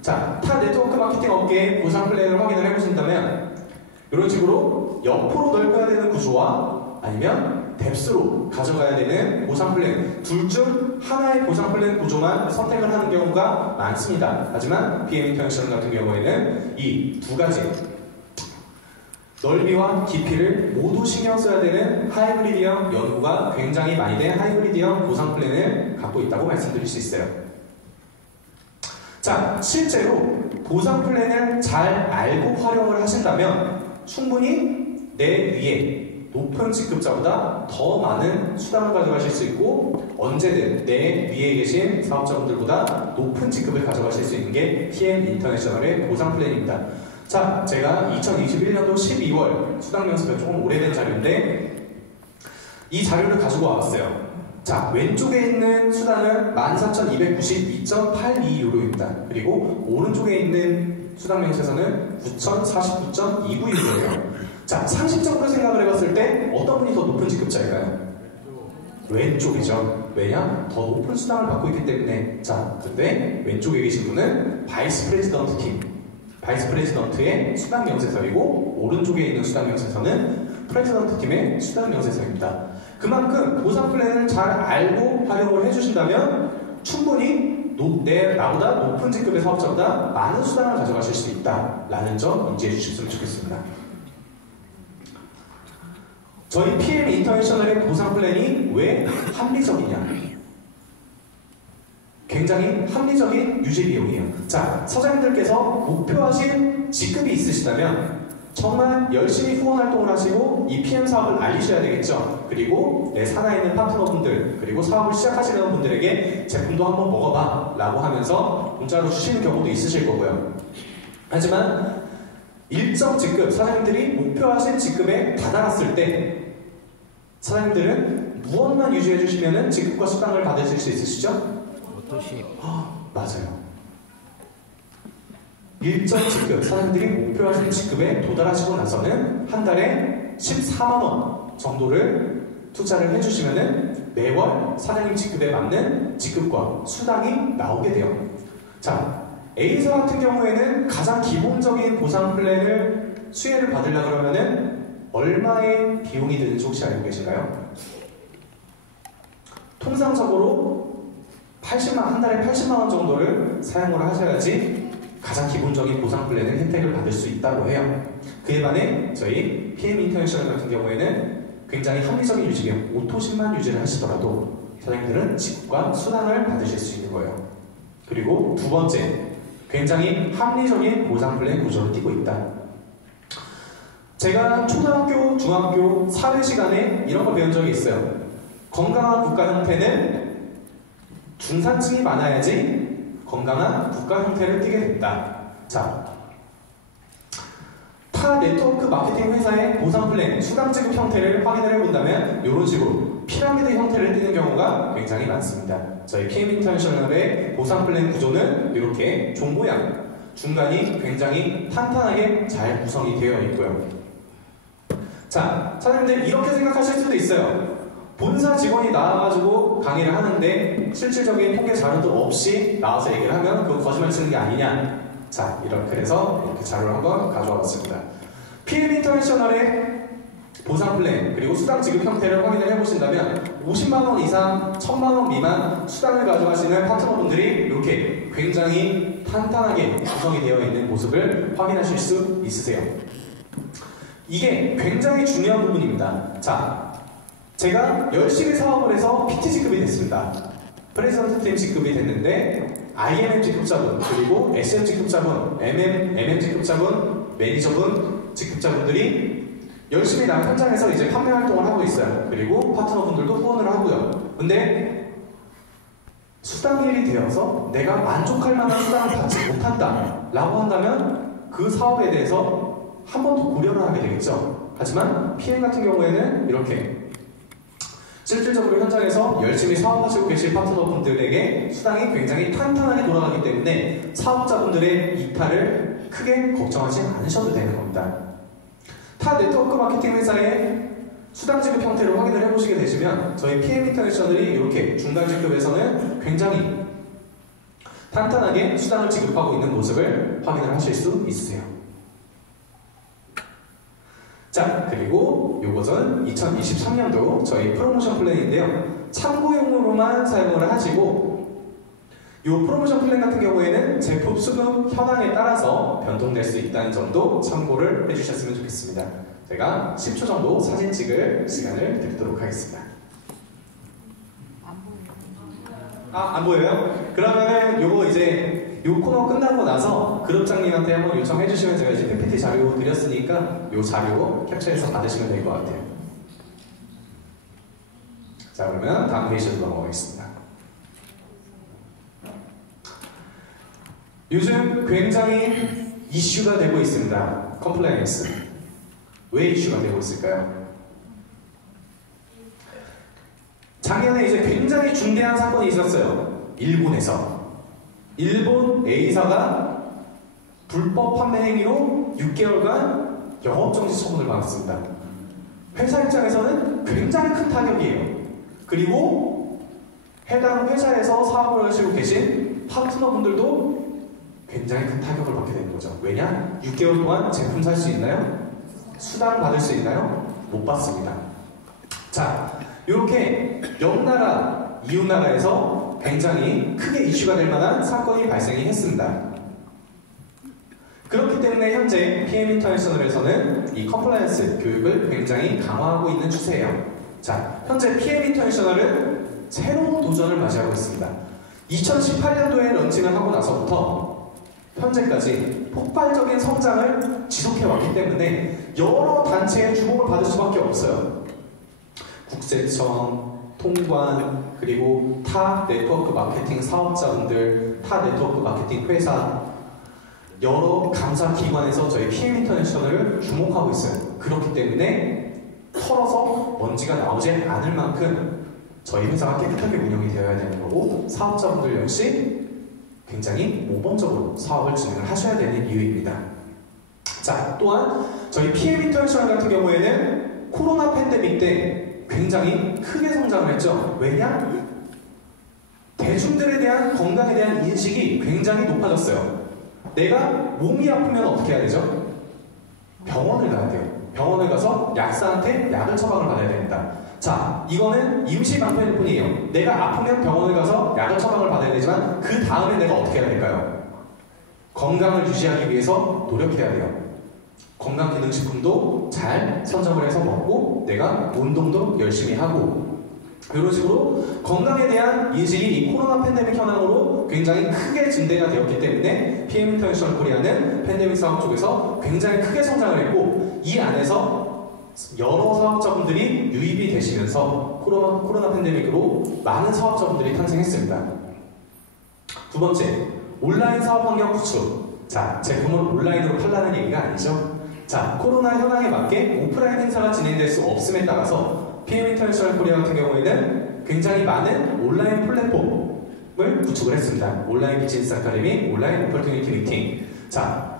자, 타 네트워크 마케팅 업계의 보상 플랜을 확인을 해보신다면 이런 식으로 옆으로 넓혀야 되는 구조와 아니면 뎁스로 가져가야 되는 보상 플랜 둘 중 하나의 보상 플랜 구조만 선택을 하는 경우가 많습니다. 하지만 PM 인터내셔널 같은 경우에는 이 두 가지 넓이와 깊이를 모두 신경 써야 되는 하이브리드형 연구가 굉장히 많이 된 하이브리드형 보상 플랜을 갖고 있다고 말씀드릴 수 있어요. 자, 실제로 보상 플랜을 잘 알고 활용을 하신다면 충분히 내 위에 높은 직급자보다 더 많은 수당을 가져가실 수 있고 언제든 내 위에 계신 사업자분들보다 높은 직급을 가져가실 수 있는 게 PM 인터내셔널의 보상 플랜입니다. 자, 제가 2021년도 12월 수당 명세가 조금 오래된 자료인데 이 자료를 가지고 와봤어요. 자, 왼쪽에 있는 수당은 14,292.82유로입니다. 그리고 오른쪽에 있는 수당 명세서는 9,049.29유로예요. 자, 상식적으로 생각을 해봤을 때 어떤 분이 더 높은 직급자일까요? 왼쪽이죠. 왜냐? 더 높은 수당을 받고 있기 때문에. 자, 근데 왼쪽에 계신 분은 바이스 프레지던트 팀. 바이스 프레지던트의 수당 명세서이고 오른쪽에 있는 수당 명세서는 프레지던트 팀의 수당 명세서입니다. 그만큼 보상 플랜을 잘 알고 활용을 해주신다면 충분히 나보다 높은 직급의 사업자보다 많은 수당을 가져가실 수 있다라는 점 인지해 주셨으면 좋겠습니다. 저희 PM 인터내셔널의 보상 플랜이 왜 합리적이냐? 굉장히 합리적인 유지 비용이에요. 자, 사장님들께서 목표하신 직급이 있으시다면 정말 열심히 후원 활동을 하시고 이 PM 사업을 알리셔야 되겠죠. 그리고 내 산하에 있는 파트너분들 그리고 사업을 시작하시는 분들에게 제품도 한번 먹어봐 라고 하면서 문자로 주시는 경우도 있으실 거고요. 하지만 일정 직급, 사장님들이 목표하신 직급에 다다랐을 때 사장님들은 무엇만 유지해 주시면 직급과 수당을 받으실 수 있으시죠? 맞아요. 일정 직급, 사장님들이 목표하신 직급에 도달하시고 나서는 한 달에 14만원 정도를 투자를 해주시면 매월 사장님 직급에 맞는 직급과 수당이 나오게 돼요. 자, A사 같은 경우에는 가장 기본적인 보상 플랜을 수혜를 받으려고 그러면은 얼마의 비용이 드는지 혹시 알고 계신가요? 통상적으로 한 달에 80만원 정도를 사용을 하셔야지 가장 기본적인 보상 플랜을 혜택을 받을 수 있다고 해요. 그에 반해 저희 PM 인터내셔널 같은 경우에는 굉장히 합리적인 유지비용, 오토10만 유지를 하시더라도 사장님들은 직급과 수당을 받으실 수 있는 거예요. 그리고 두 번째, 굉장히 합리적인 보상 플랜 구조를 띠고 있다. 제가 초등학교, 중학교, 사회 시간에 이런 걸 배운 적이 있어요. 건강한 국가 형태는 중산층이 많아야지 건강한 국가 형태를 띠게 된다. 자, 타 네트워크 마케팅 회사의 보상 플랜, 수당 지급 형태를 확인을 해본다면 이런 식으로 피라미드 형태를 띠는 경우가 굉장히 많습니다. 저희 PM 인터내셔널의 보상 플랜 구조는 이렇게 종 모양, 중간이 굉장히 탄탄하게 잘 구성이 되어 있고요. 자, 사장님들 이렇게 생각하실 수도 있어요. 본사 직원이 나와가지고 강의를 하는데 실질적인 통계 자료도 없이 나와서 얘기를 하면 그거 거짓말 치는 게 아니냐. 자, 그래서 이렇게 자료를 한번 가져와 봤습니다. PM 인터내셔널의 보상 플랜 그리고 수당 지급 형태를 확인을 해보신다면 50만원 이상 1000만원 미만 수당을 가져가시는 파트너분들이 이렇게 굉장히 탄탄하게 구성이 되어 있는 모습을 확인하실 수 있으세요. 이게 굉장히 중요한 부분입니다. 자, 제가 열심히 사업을 해서 PT 직급이 됐습니다. 프레젠트 팀 직급이 됐는데 IMM 직급자분, 그리고 SM 직급자분, MM 직급자분, 매니저분, 직급자분들이 열심히 나 현장에서 이제 판매 활동을 하고 있어요. 그리고 파트너분들도 후원을 하고요. 근데 수당일이 되어서 내가 만족할 만한 수당을 받지 못한다 라고 한다면 그 사업에 대해서 한 번 더 고려를 하게 되겠죠. 하지만 PM 같은 경우에는 이렇게 실질적으로 현장에서 열심히 사업하시고 계신 파트너분들에게 수당이 굉장히 탄탄하게 돌아가기 때문에 사업자분들의 이탈을 크게 걱정하지 않으셔도 되는 겁니다. 타 네트워크 마케팅 회사의 수당 지급 형태를 확인을 해보시게 되시면 저희 PM 인터내셔널이 이렇게 중간 직급에서는 굉장히 탄탄하게 수당을 지급하고 있는 모습을 확인을 하실 수 있으세요. 자, 그리고 요것은 2023년도 저희 프로모션 플랜인데요. 참고용으로만 사용을 하시고 이 프로모션 플랜 같은 경우에는 제품 수급 현황에 따라서 변동될 수 있다는 점도 참고를 해주셨으면 좋겠습니다. 제가 10초 정도 사진 찍을 시간을 드리도록 하겠습니다. 안 보여요? 그러면은 요거 이제 요 코너 끝나고 나서 그룹장님한테 한번 요청해 주시면 제가 이제 PPT 자료 드렸으니까 요 자료 캡처해서 받으시면 될 것 같아요. 자, 그러면 다음 페이지로 넘어가겠습니다. 요즘 굉장히 이슈가 되고 있습니다. 컴플라이언스. 왜 이슈가 되고 있을까요? 작년에 이제 굉장히 중대한 사건이 있었어요. 일본에서. 일본 A사가 불법 판매 행위로 6개월간 영업정지 처분을 받았습니다. 회사 입장에서는 굉장히 큰 타격이에요. 그리고 해당 회사에서 사업을 하시고 계신 파트너분들도 굉장히 큰 타격을 받게 되는 거죠. 왜냐? 6개월 동안 제품 살 수 있나요? 수당 받을 수 있나요? 못 받습니다. 자, 이렇게 옆나라, 이웃나라에서 굉장히 크게 이슈가 될 만한 사건이 발생이 했습니다. 그렇기 때문에 현재 PM 인터내셔널에서는 이 컴플라이언스 교육을 굉장히 강화하고 있는 추세예요. 자, 현재 PM 인터내셔널은 새로운 도전을 맞이하고 있습니다. 2018년도에 런칭을 하고 나서부터 현재까지 폭발적인 성장을 지속해왔기 때문에 여러 단체의 주목을 받을 수밖에 없어요. 국세청, 통관, 그리고 타 네트워크 마케팅 사업자분들, 타 네트워크 마케팅 회사, 여러 감사 기관에서 저희 PM 인터내셔널을 주목하고 있어요. 그렇기 때문에 털어서 먼지가 나오지 않을 만큼 저희 회사가 깨끗하게 운영이 되어야 되는 거고, 사업자분들 역시 굉장히 모범적으로 사업을 진행을 하셔야 되는 이유입니다. 자, 또한 저희 PM 인터내셔널 같은 경우에는 코로나 팬데믹 때 굉장히 크게 성장을 했죠. 왜냐? 대중들에 대한 건강에 대한 인식이 굉장히 높아졌어요. 내가 몸이 아프면 어떻게 해야 되죠? 병원을 가야 돼요. 병원을 가서 약사한테 약을 처방을 받아야 됩니다. 자, 이거는 임시 방편일 뿐이에요. 내가 아프면 병원을 가서 약을 처방을 받아야 되지만 그 다음에 내가 어떻게 해야 될까요? 건강을 유지하기 위해서 노력해야 돼요. 건강기능식품도 잘 선정을 해서 먹고 내가 운동도 열심히 하고, 이런 식으로 건강에 대한 인식이 이 코로나 팬데믹 현황으로 굉장히 크게 증대가 되었기 때문에 PM 인터내셔널 코리아는 팬데믹 사업 쪽에서 굉장히 크게 성장을 했고, 이 안에서 여러 사업자분들이 유입이 되시면서 코로나 팬데믹으로 많은 사업자분들이 탄생했습니다. 두 번째, 온라인 사업 환경 구축. 자, 제품을 온라인으로 팔라는 얘기가 아니죠. 자, 코로나 현황에 맞게 오프라인 행사가 진행될 수 없음에 따라서 PM 인터내셔널 코리아 같은 경우에는 굉장히 많은 온라인 플랫폼을 구축을 했습니다. 온라인 비즈니스 아카데미, 온라인 오퍼튜니티 미팅. 자,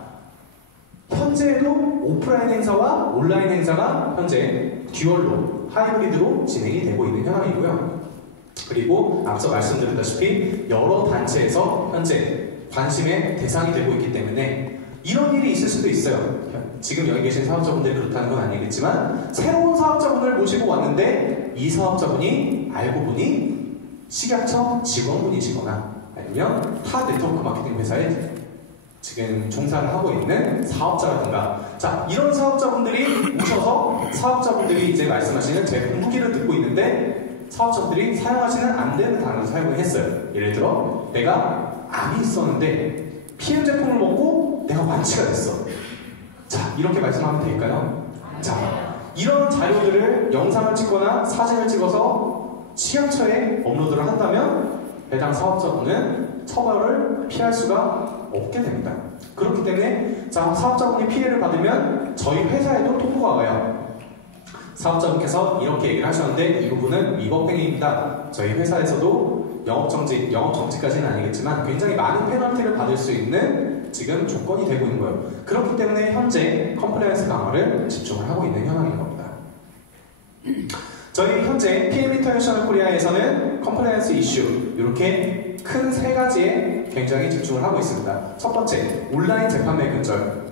현재도 오프라인 행사와 온라인 행사가 현재 듀얼로, 하이브리드로 진행이 되고 있는 현황이고요. 그리고 앞서 말씀드렸다시피 여러 단체에서 현재 관심의 대상이 되고 있기 때문에 이런 일이 있을 수도 있어요. 지금 여기 계신 사업자분들이 그렇다는 건 아니겠지만 새로운 사업자분을 모시고 왔는데 이 사업자분이 알고 보니 식약처 직원분이시거나 아니면 타 네트워크 마케팅 회사에 지금 종사를 하고 있는 사업자라든가, 자, 이런 사업자분들이 오셔서 사업자분들이 이제 말씀하시는 제품 후기를 듣고 있는데 사업자분들이 사용하시는 안 되는 단어를 사용을 했어요. 예를 들어 내가 암이 있었는데 PM 제품을 먹고 내가 완치가 됐어. 자, 이렇게 말씀하면 될까요? 자, 이런 자료들을 영상을 찍거나 사진을 찍어서 취약처에 업로드를 한다면 해당 사업자분은 처벌을 피할 수가 없게 됩니다. 그렇기 때문에 사업자분이 피해를 받으면 저희 회사에도 통보가 와요. 사업자분께서 이렇게 얘기를 하셨는데 이 부분은 위법행위입니다. 저희 회사에서도 영업정지까지는 아니겠지만 굉장히 많은 페널티를 받을 수 있는 지금 조건이 되고 있는 거예요. 그렇기 때문에 현재 컴플라이언스 강화를 집중을 하고 있는 현황인 겁니다. 저희 현재 PM 인터내셔널 코리아에서는 컴플라이언스 이슈 이렇게 큰 세 가지에 굉장히 집중을 하고 있습니다. 첫 번째, 온라인 재판매 근절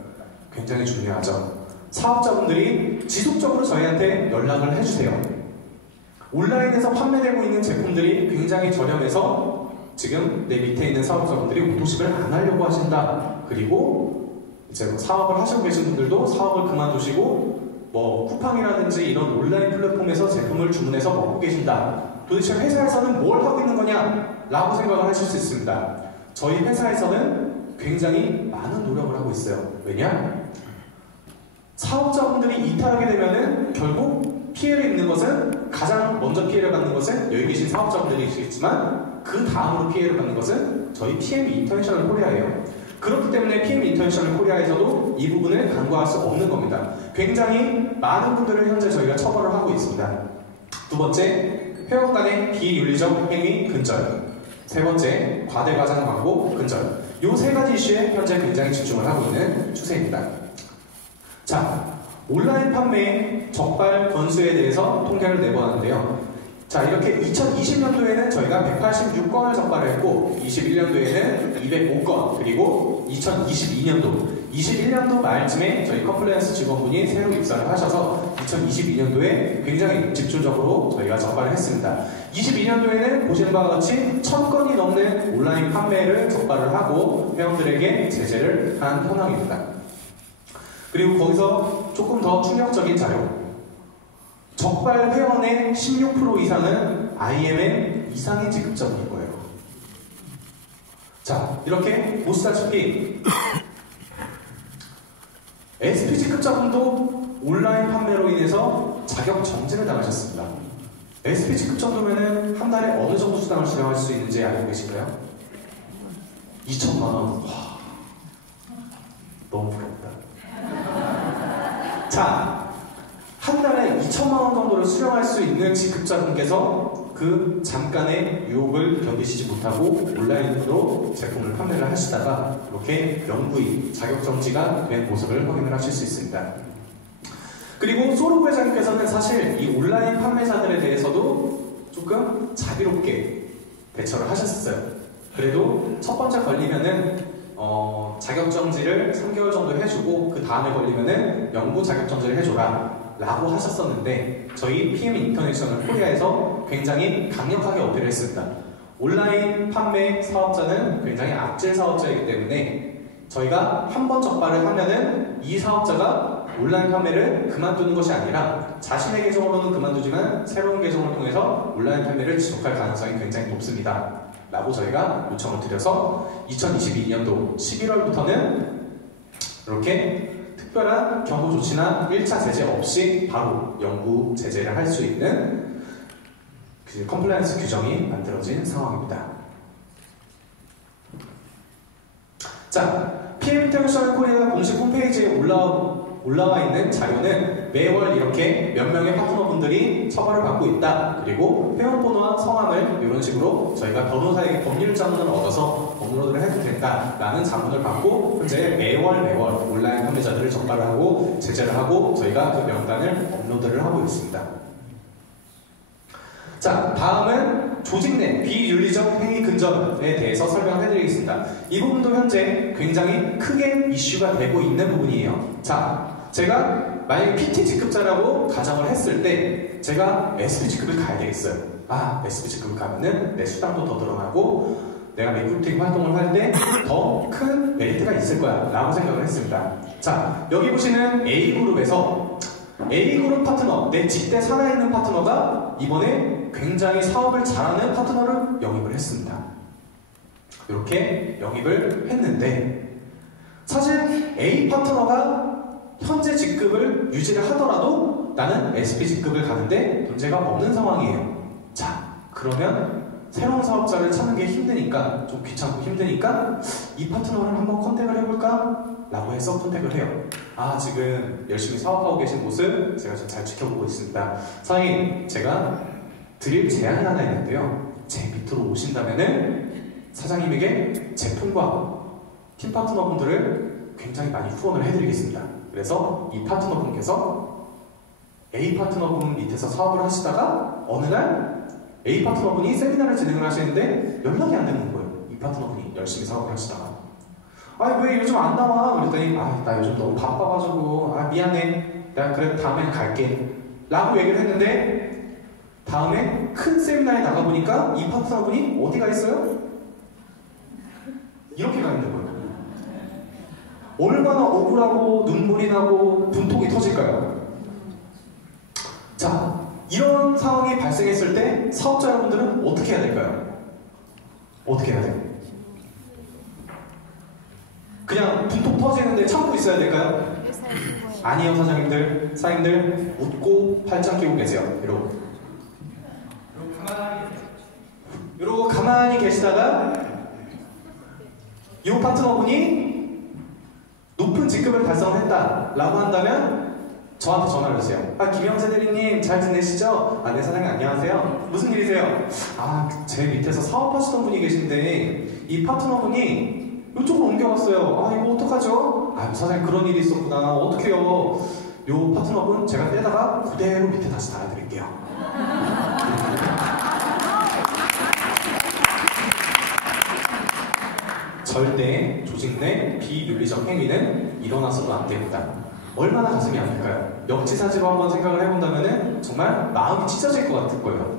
굉장히 중요하죠. 사업자분들이 지속적으로 저희한테 연락을 해주세요. 온라인에서 판매되고 있는 제품들이 굉장히 저렴해서 지금 내 밑에 있는 사업자분들이 오토십을 안 하려고 하신다. 그리고 이제 사업을 하시고 계신 분들도 사업을 그만두시고 쿠팡이라든지 이런 온라인 플랫폼에서 제품을 주문해서 먹고 계신다. 도대체 회사에서는 뭘 하고 있는 거냐? 라고 생각을 하실 수 있습니다. 저희 회사에서는 굉장히 많은 노력을 하고 있어요. 왜냐? 사업자분들이 이탈하게 되면은 결국 피해를 입는 것은 가장 먼저 피해를 받는 것은 여기 계신 사업자분들이시겠지만 그 다음으로 피해를 받는 것은 저희 PM 인터내셔널 코리아예요. 그렇기 때문에 PM 인터내셔널 코리아에서도 이 부분을 간과할 수 없는 겁니다. 굉장히 많은 분들을 현재 저희가 처벌을 하고 있습니다. 두 번째, 회원 간의 비윤리적 행위 근절. 세 번째, 과대과장 광고 근절. 이 세 가지 이슈에 현재 굉장히 집중을 하고 있는 추세입니다. 자, 온라인 판매 적발 건수에 대해서 통계를 내보았는데요. 자, 이렇게 2020년도에는 저희가 186건을 적발했고 21년도에는 205건, 그리고 21년도 말쯤에 저희 컴플라이언스 직원분이 새로 입사를 하셔서 2022년도에 굉장히 집중적으로 저희가 적발을 했습니다. 22년도에는 보시는 바와 같이 1000건이 넘는 온라인 판매를 적발을 하고 회원들에게 제재를 한 현황입니다. 그리고 거기서 조금 더 충격적인 자료, 적발 회원의 16% 이상은 IMM 이상의 지급자분일 거예요. 자, 이렇게 보시다시피 SP 지급자분도 온라인 판매로 인해서 자격 정지를 당하셨습니다. SP 지급 정도면은 한 달에 어느 정도 수당을 수령할 수 있는지 알고 계신가요? 2천만 원. 와, 너무 부럽다. 자, 한 달에 2천만 원 정도를 수령할 수 있는 지급자분께서 그 잠깐의 유혹을 견디시지 못하고 온라인으로 제품을 판매를 하시다가 이렇게 영구히 자격정지가 된 모습을 확인을 하실 수 있습니다. 그리고 소로브 회장님께서는 사실 이 온라인 판매사들에 대해서도 조금 자비롭게 대처를 하셨어요. 그래도 첫 번째 걸리면은 자격정지를 3개월 정도 해주고 그 다음에 걸리면은 영구 자격정지를 해줘라 라고 하셨었는데 저희 PM 인터내셔널 코리아에서 굉장히 강력하게 어필을 했습니다. 온라인 판매 사업자는 굉장히 악질 사업자이기 때문에 저희가 한 번 적발을 하면은 이 사업자가 온라인 판매를 그만두는 것이 아니라 자신의 계정으로는 그만두지만 새로운 계정을 통해서 온라인 판매를 지속할 가능성이 굉장히 높습니다. 라고 저희가 요청을 드려서 2022년도 11월부터는 이렇게 특별한 경고 조치나 1차 제재 없이 바로 영구 제재를 할 수 있는 컴플라이언스 규정이 만들어진 상황입니다. 자, PM 인터내셔널 코리아 공식 홈페이지에 올라와 있는 자료는 매월 이렇게 몇 명의 파트너분들이 처벌을 받고 있다. 그리고 회원번호와 성함을 이런 식으로 저희가 변호사에게 법률 자문을 얻어서 업로드를 해도 된다라는 자문을 받고 현재 매월 온라인 판매자들을 적발을 하고 제재를 하고 저희가 그 명단을 업로드를 하고 있습니다. 자, 다음은 조직 내 비윤리적 행위 근절에 대해서 설명해드리겠습니다. 이 부분도 현재 굉장히 크게 이슈가 되고 있는 부분이에요. 자, 제가 만약에 PT 직급자라고 가정을 했을 때 제가 SP 직급을 가야 되겠어요. 아, SP 직급을 가면은 내 수당도 더 늘어나고 내가 리크루팅 활동을 할 때 더 큰 메리트가 있을 거야 라고 생각을 했습니다. 자, 여기 보시는 A그룹에서 A그룹 파트너, 내 직대 살아있는 파트너가 이번에 굉장히 사업을 잘하는 파트너를 영입을 했습니다. 이렇게 영입을 했는데 사실 A 파트너가 현재 직급을 유지를 하더라도 나는 SP 직급을 가는데 문제가 없는 상황이에요. 자, 그러면 새로운 사업자를 찾는 게 힘드니까, 좀 귀찮고 힘드니까 이 파트너를 한번 컨택을 해볼까? 라고 해서 컨택을 해요. 아, 지금 열심히 사업하고 계신 모습 제가 좀 잘 지켜보고 있습니다. 사장님, 제가 드릴 제안이 하나 있는데요. 제 밑으로 오신다면은 사장님에게 제품과 팀 파트너분들을 굉장히 많이 후원을 해드리겠습니다. 그래서 이 파트너분께서 A 파트너분 밑에서 사업을 하시다가 어느 날 A 파트너분이 세미나를 진행을 하시는데 연락이 안 되는 거예요. 이 파트너분이 열심히 사업을 하시다가 아니 왜 요즘 안 나와? 그랬더니 아, 나 요즘 너무 바빠가지고 아 미안해. 내가 그래 다음엔 갈게 라고 얘기를 했는데 다음에 큰 세미나에 나가보니까 이 파트너분이 어디가 있어요? 이렇게 가 있는 거예요. 얼마나 억울하고 눈물이 나고 분통이 터질까요? 자, 이런 상황이 발생했을 때 사업자 여러분들은 어떻게 해야 될까요? 어떻게 해야 돼요? 그냥 분통 터지는데 참고 있어야 될까요? 아니요, 사장님들, 사장님들 웃고 팔짱 끼고 계세요. 이러고 가만히 계시다가 이 파트너분이 높은 직급을 달성했다 라고 한다면 저한테 전화를 주세요. 아, 김영재 대리님 잘 지내시죠? 아, 네, 사장님 안녕하세요. 무슨 일이세요? 아, 제 밑에서 사업하시던 분이 계신데 이 파트너분이 이쪽으로 옮겨갔어요. 아, 이거 어떡하죠? 아, 사장님 그런 일이 있었구나. 어떡해요? 요 파트너분 제가 떼다가 그대로 밑에 다시 달아드릴게요. 절대 조직 내 비윤리적 행위는 일어나서도 안 됩니다. 얼마나 가슴이 아플까요? 역지사지로 한번 생각을 해본다면 정말 마음이 찢어질 것 같을 거예요.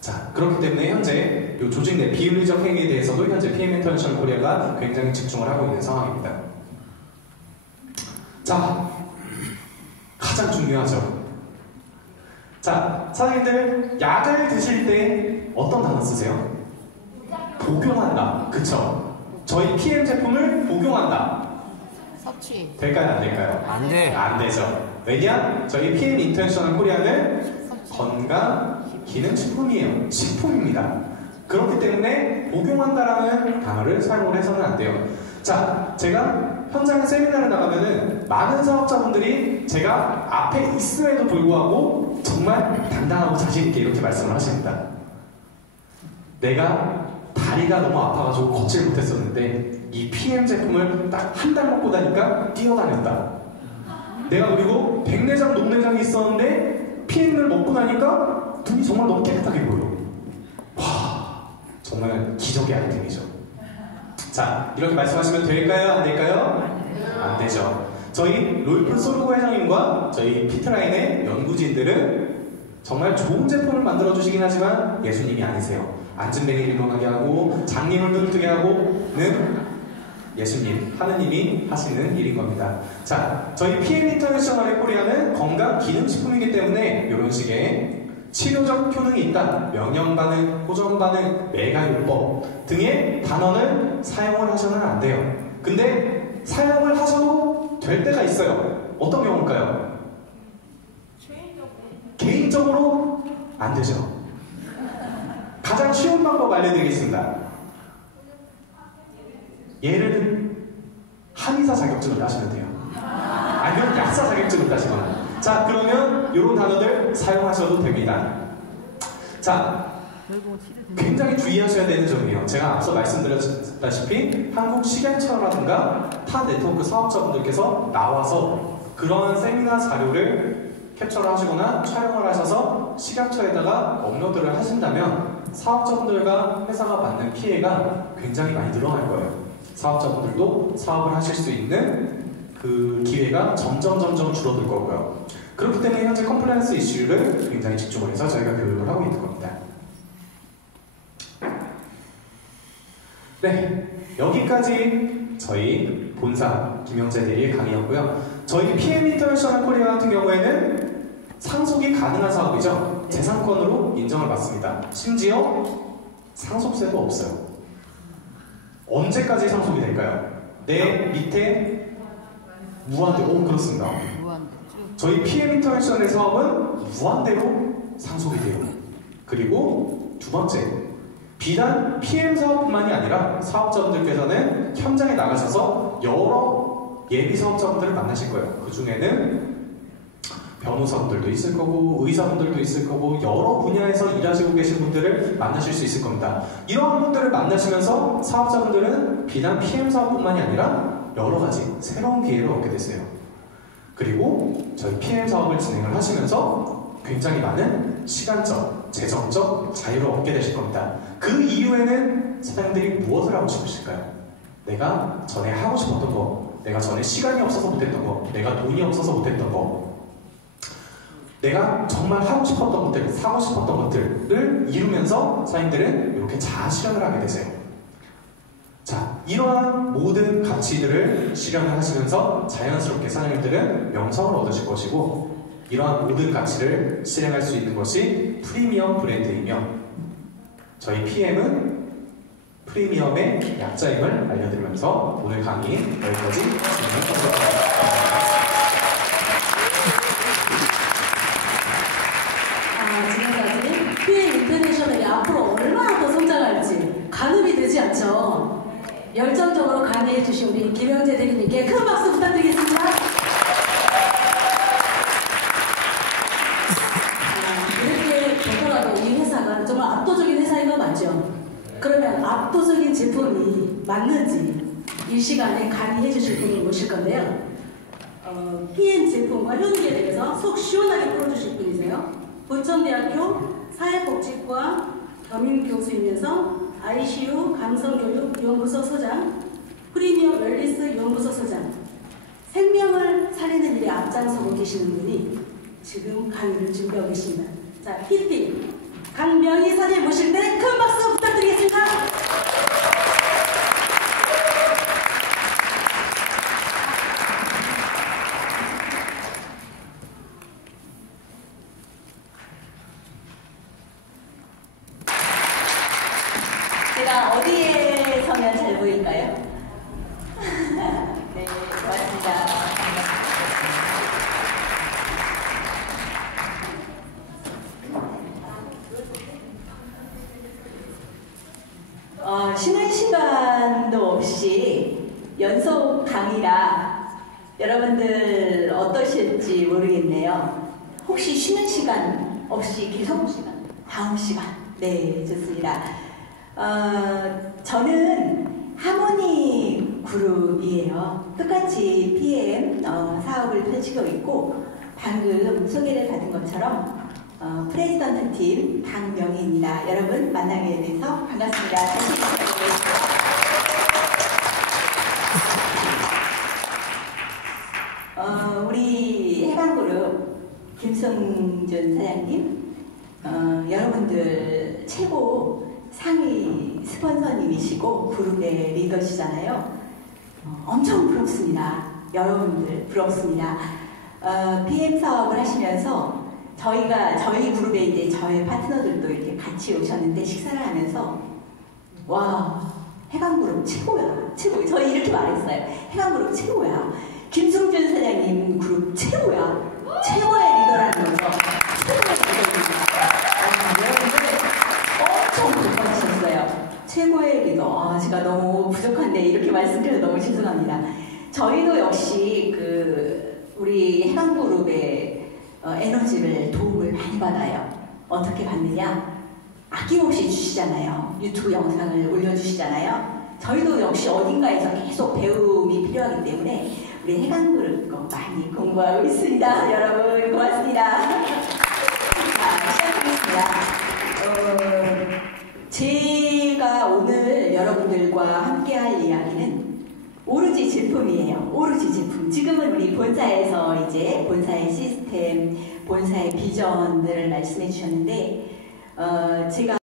자, 그렇기 때문에 현재 이 조직 내 비윤리적 행위에 대해서도 현재 PM 인터내셔널 코리아가 굉장히 집중을 하고 있는 상황입니다. 자, 가장 중요하죠. 자, 사장님들 약을 드실 때 어떤 단어 쓰세요? 복용한다. 그쵸? 저희 PM 제품을 복용한다. 섭취. 될까요? 안 될까요? 안 돼. 안 되죠. 왜냐? 저희 PM 인터내셔널 코리아는 건강 기능 식품이에요. 식품입니다. 그렇기 때문에 복용한다라는 단어를 사용을 해서는 안 돼요. 자, 제가 현장 세미나를 나가면은 많은 사업자분들이 제가 앞에 있음에도 불구하고 정말 당당하고 자신있게 이렇게 말씀을 하십니다. 내가 다리가 너무 아파가지고 걷질 못했었는데 이 PM 제품을 딱 한 달 먹고 나니까 뛰어다녔다. 내가 그리고 백내장, 녹내장이 있었는데 PM을 먹고 나니까 눈이 정말 너무 깨끗하게 보여. 와, 정말 기적의 아이템이죠. 자, 이렇게 말씀하시면 될까요? 안 될까요? 안 되죠. 저희 롤프 소르고 회장님과 저희 피트라인의 연구진들은 정말 좋은 제품을 만들어주시긴 하지만 예수님이 아니세요. 안진뱅이를 일어나게 하고 장님을 눈뜨게 하고는 예수님, 하느님이 하시는 일인 겁니다. 자, 저희 PM 인터내셔널 코리아는 건강 기능식품이기 때문에 이런 식의 치료적 효능이 있다, 명령 반응, 호전 반응, 매가요법 등의 단어는 사용을 하셔는 안 돼요. 근데 사용을 하셔도 될 때가 있어요. 어떤 경우일까요? 개인적으로 안 되죠. 가장 쉬운 방법 알려드리겠습니다. 얘를 한의사 자격증을 따시면 돼요. 아니면 약사 자격증을 따시거나. 자, 그러면 이런 단어들 사용하셔도 됩니다. 자, 굉장히 주의하셔야 되는 점이에요. 제가 앞서 말씀드렸다시피 한국 식약처라든가 타 네트워크 사업자분들께서 나와서 그러한 세미나 자료를 캡처를 하시거나 촬영을 하셔서 식약처에다가 업로드를 하신다면 사업자분들과 회사가 받는 피해가 굉장히 많이 늘어날 거예요. 사업자분들도 사업을 하실 수 있는 그 기회가 점점 줄어들 거고요. 그렇기 때문에 현재 컴플라이언스 이슈를 굉장히 집중을 해서 저희가 교육을 하고 있는 겁니다. 네, 여기까지 저희 본사 김영재 대리의 강의였고요. 저희 PM 인터내셔널 코리아 같은 경우에는 상속이 가능한 사업이죠. 재산권으로 인정을 받습니다. 심지어 상속세도 없어요. 언제까지 상속이 될까요? 내 밑에 무한대로, 그렇습니다. 저희 PM 인터랙션의 사업은 무한대로 상속이 돼요. 그리고 두 번째, 비단 PM 사업뿐만이 아니라 사업자분들께서는 현장에 나가셔서 여러 예비 사업자분들을 만나실 거예요. 그 중에는 변호사분들도 있을 거고 의사분들도 있을 거고 여러 분야에서 일하시고 계신 분들을 만나실 수 있을 겁니다. 이러한 분들을 만나시면서 사업자분들은 비단 PM 사업뿐만이 아니라 여러 가지 새로운 기회를 얻게 됐어요. 그리고 저희 PM 사업을 진행을 하시면서 굉장히 많은 시간적, 재정적 자유를 얻게 되실 겁니다. 그 이후에는 사장님들이 무엇을 하고 싶으실까요? 내가 전에 하고 싶었던 거, 내가 전에 시간이 없어서 못했던 거, 내가 돈이 없어서 못했던 거, 내가 정말 하고 싶었던 것들, 사고 싶었던 것들을 이루면서 사장님들은 이렇게 자아 실현을 하게 되세요. 자, 이러한 모든 가치들을 실현을 하시면서 자연스럽게 사장님들은 명성을 얻으실 것이고, 이러한 모든 가치를 실행할 수 있는 것이 프리미엄 브랜드이며, 저희 PM은 프리미엄의 약자임을 알려드리면서 오늘 강의 여기까지 진행하겠습니다. 지금까지 PM 인터내셔널이 앞으로 얼마나 더 성장할지 가늠이 되지 않죠. 열정적으로 강의해 주신 우리 김영재 대리님께 큰 박수 부탁드리겠습니다. 이렇게 보더라도 이 회사가 정말 압도적인 회사인 거 맞죠? 그러면 압도적인 제품이 맞는지 이 시간에 강의해 주실 분을 모실 건데요. PM 제품과 현기에 대해서 속 시원하게 풀어주실 분이세요. 부천대학교 사회복지과 겸임교수이면서 ICU 감성교육연구소 소장, 프리미엄 웰리스 연구소 소장, 생명을 살리는 일에 앞장서고 계시는 분이 지금 강의를 준비하고 계십니다. 자, PT 강명희 사장님 모실 때 큰 박수 부탁드리겠습니다. 제가 어디에 서면 잘 보일까요? 네, 고맙습니다. 쉬는 시간도 없이 연속 강의라 여러분들 어떠실지 모르겠네요. 혹시 쉬는 시간 없이 계속 다음 시간? 네, 좋습니다. 저는 하모니 그룹이에요. 똑같이 PM 사업을 펼치고 있고, 방금 소개를 받은 것처럼 프레지던트 팀 강명희입니다. 여러분 만나게 돼서 반갑습니다. 다시 인사드리겠습니다. 우리 해방그룹 김승준 사장님, 여러분들 최고 상위 스폰서님이시고 그룹의 리더시잖아요. 엄청 부럽습니다. 여러분들 부럽습니다. PM 사업을 하시면서 저희 그룹에 이제 저희 파트너들도 이렇게 같이 오셨는데 식사를 하면서 와, 해방그룹 최고야, 최고. 저희 이렇게 말했어요. 해방그룹 최고야. 김승준 사장님 그룹 최고야. 최고의 리더라는 거죠. 최고의 리더입니다. 여러분들 엄청 부탁하셨어요. 최고의 리더. 제가 너무 부족한데 이렇게 말씀드려서 너무 죄송합니다. 저희도 역시 우리 해방그룹의 에너지를 도움을 많이 받아요. 어떻게 받느냐? 아낌없이 주시잖아요. 유튜브 영상을 올려주시잖아요. 저희도 역시 어딘가에서 계속 배움이 필요하기 때문에 우리 해방그룹 거 많이 공부하고 있습니다. 여러분 고맙습니다. 자, 시작하겠습니다. 제가 오늘 여러분들과 함께할 이야기는 오로지 제품이에요. 오로지 제품. 지금은 우리 본사에서 이제 본사의 시스템, 본사의 비전들을 말씀해 주셨는데, 제가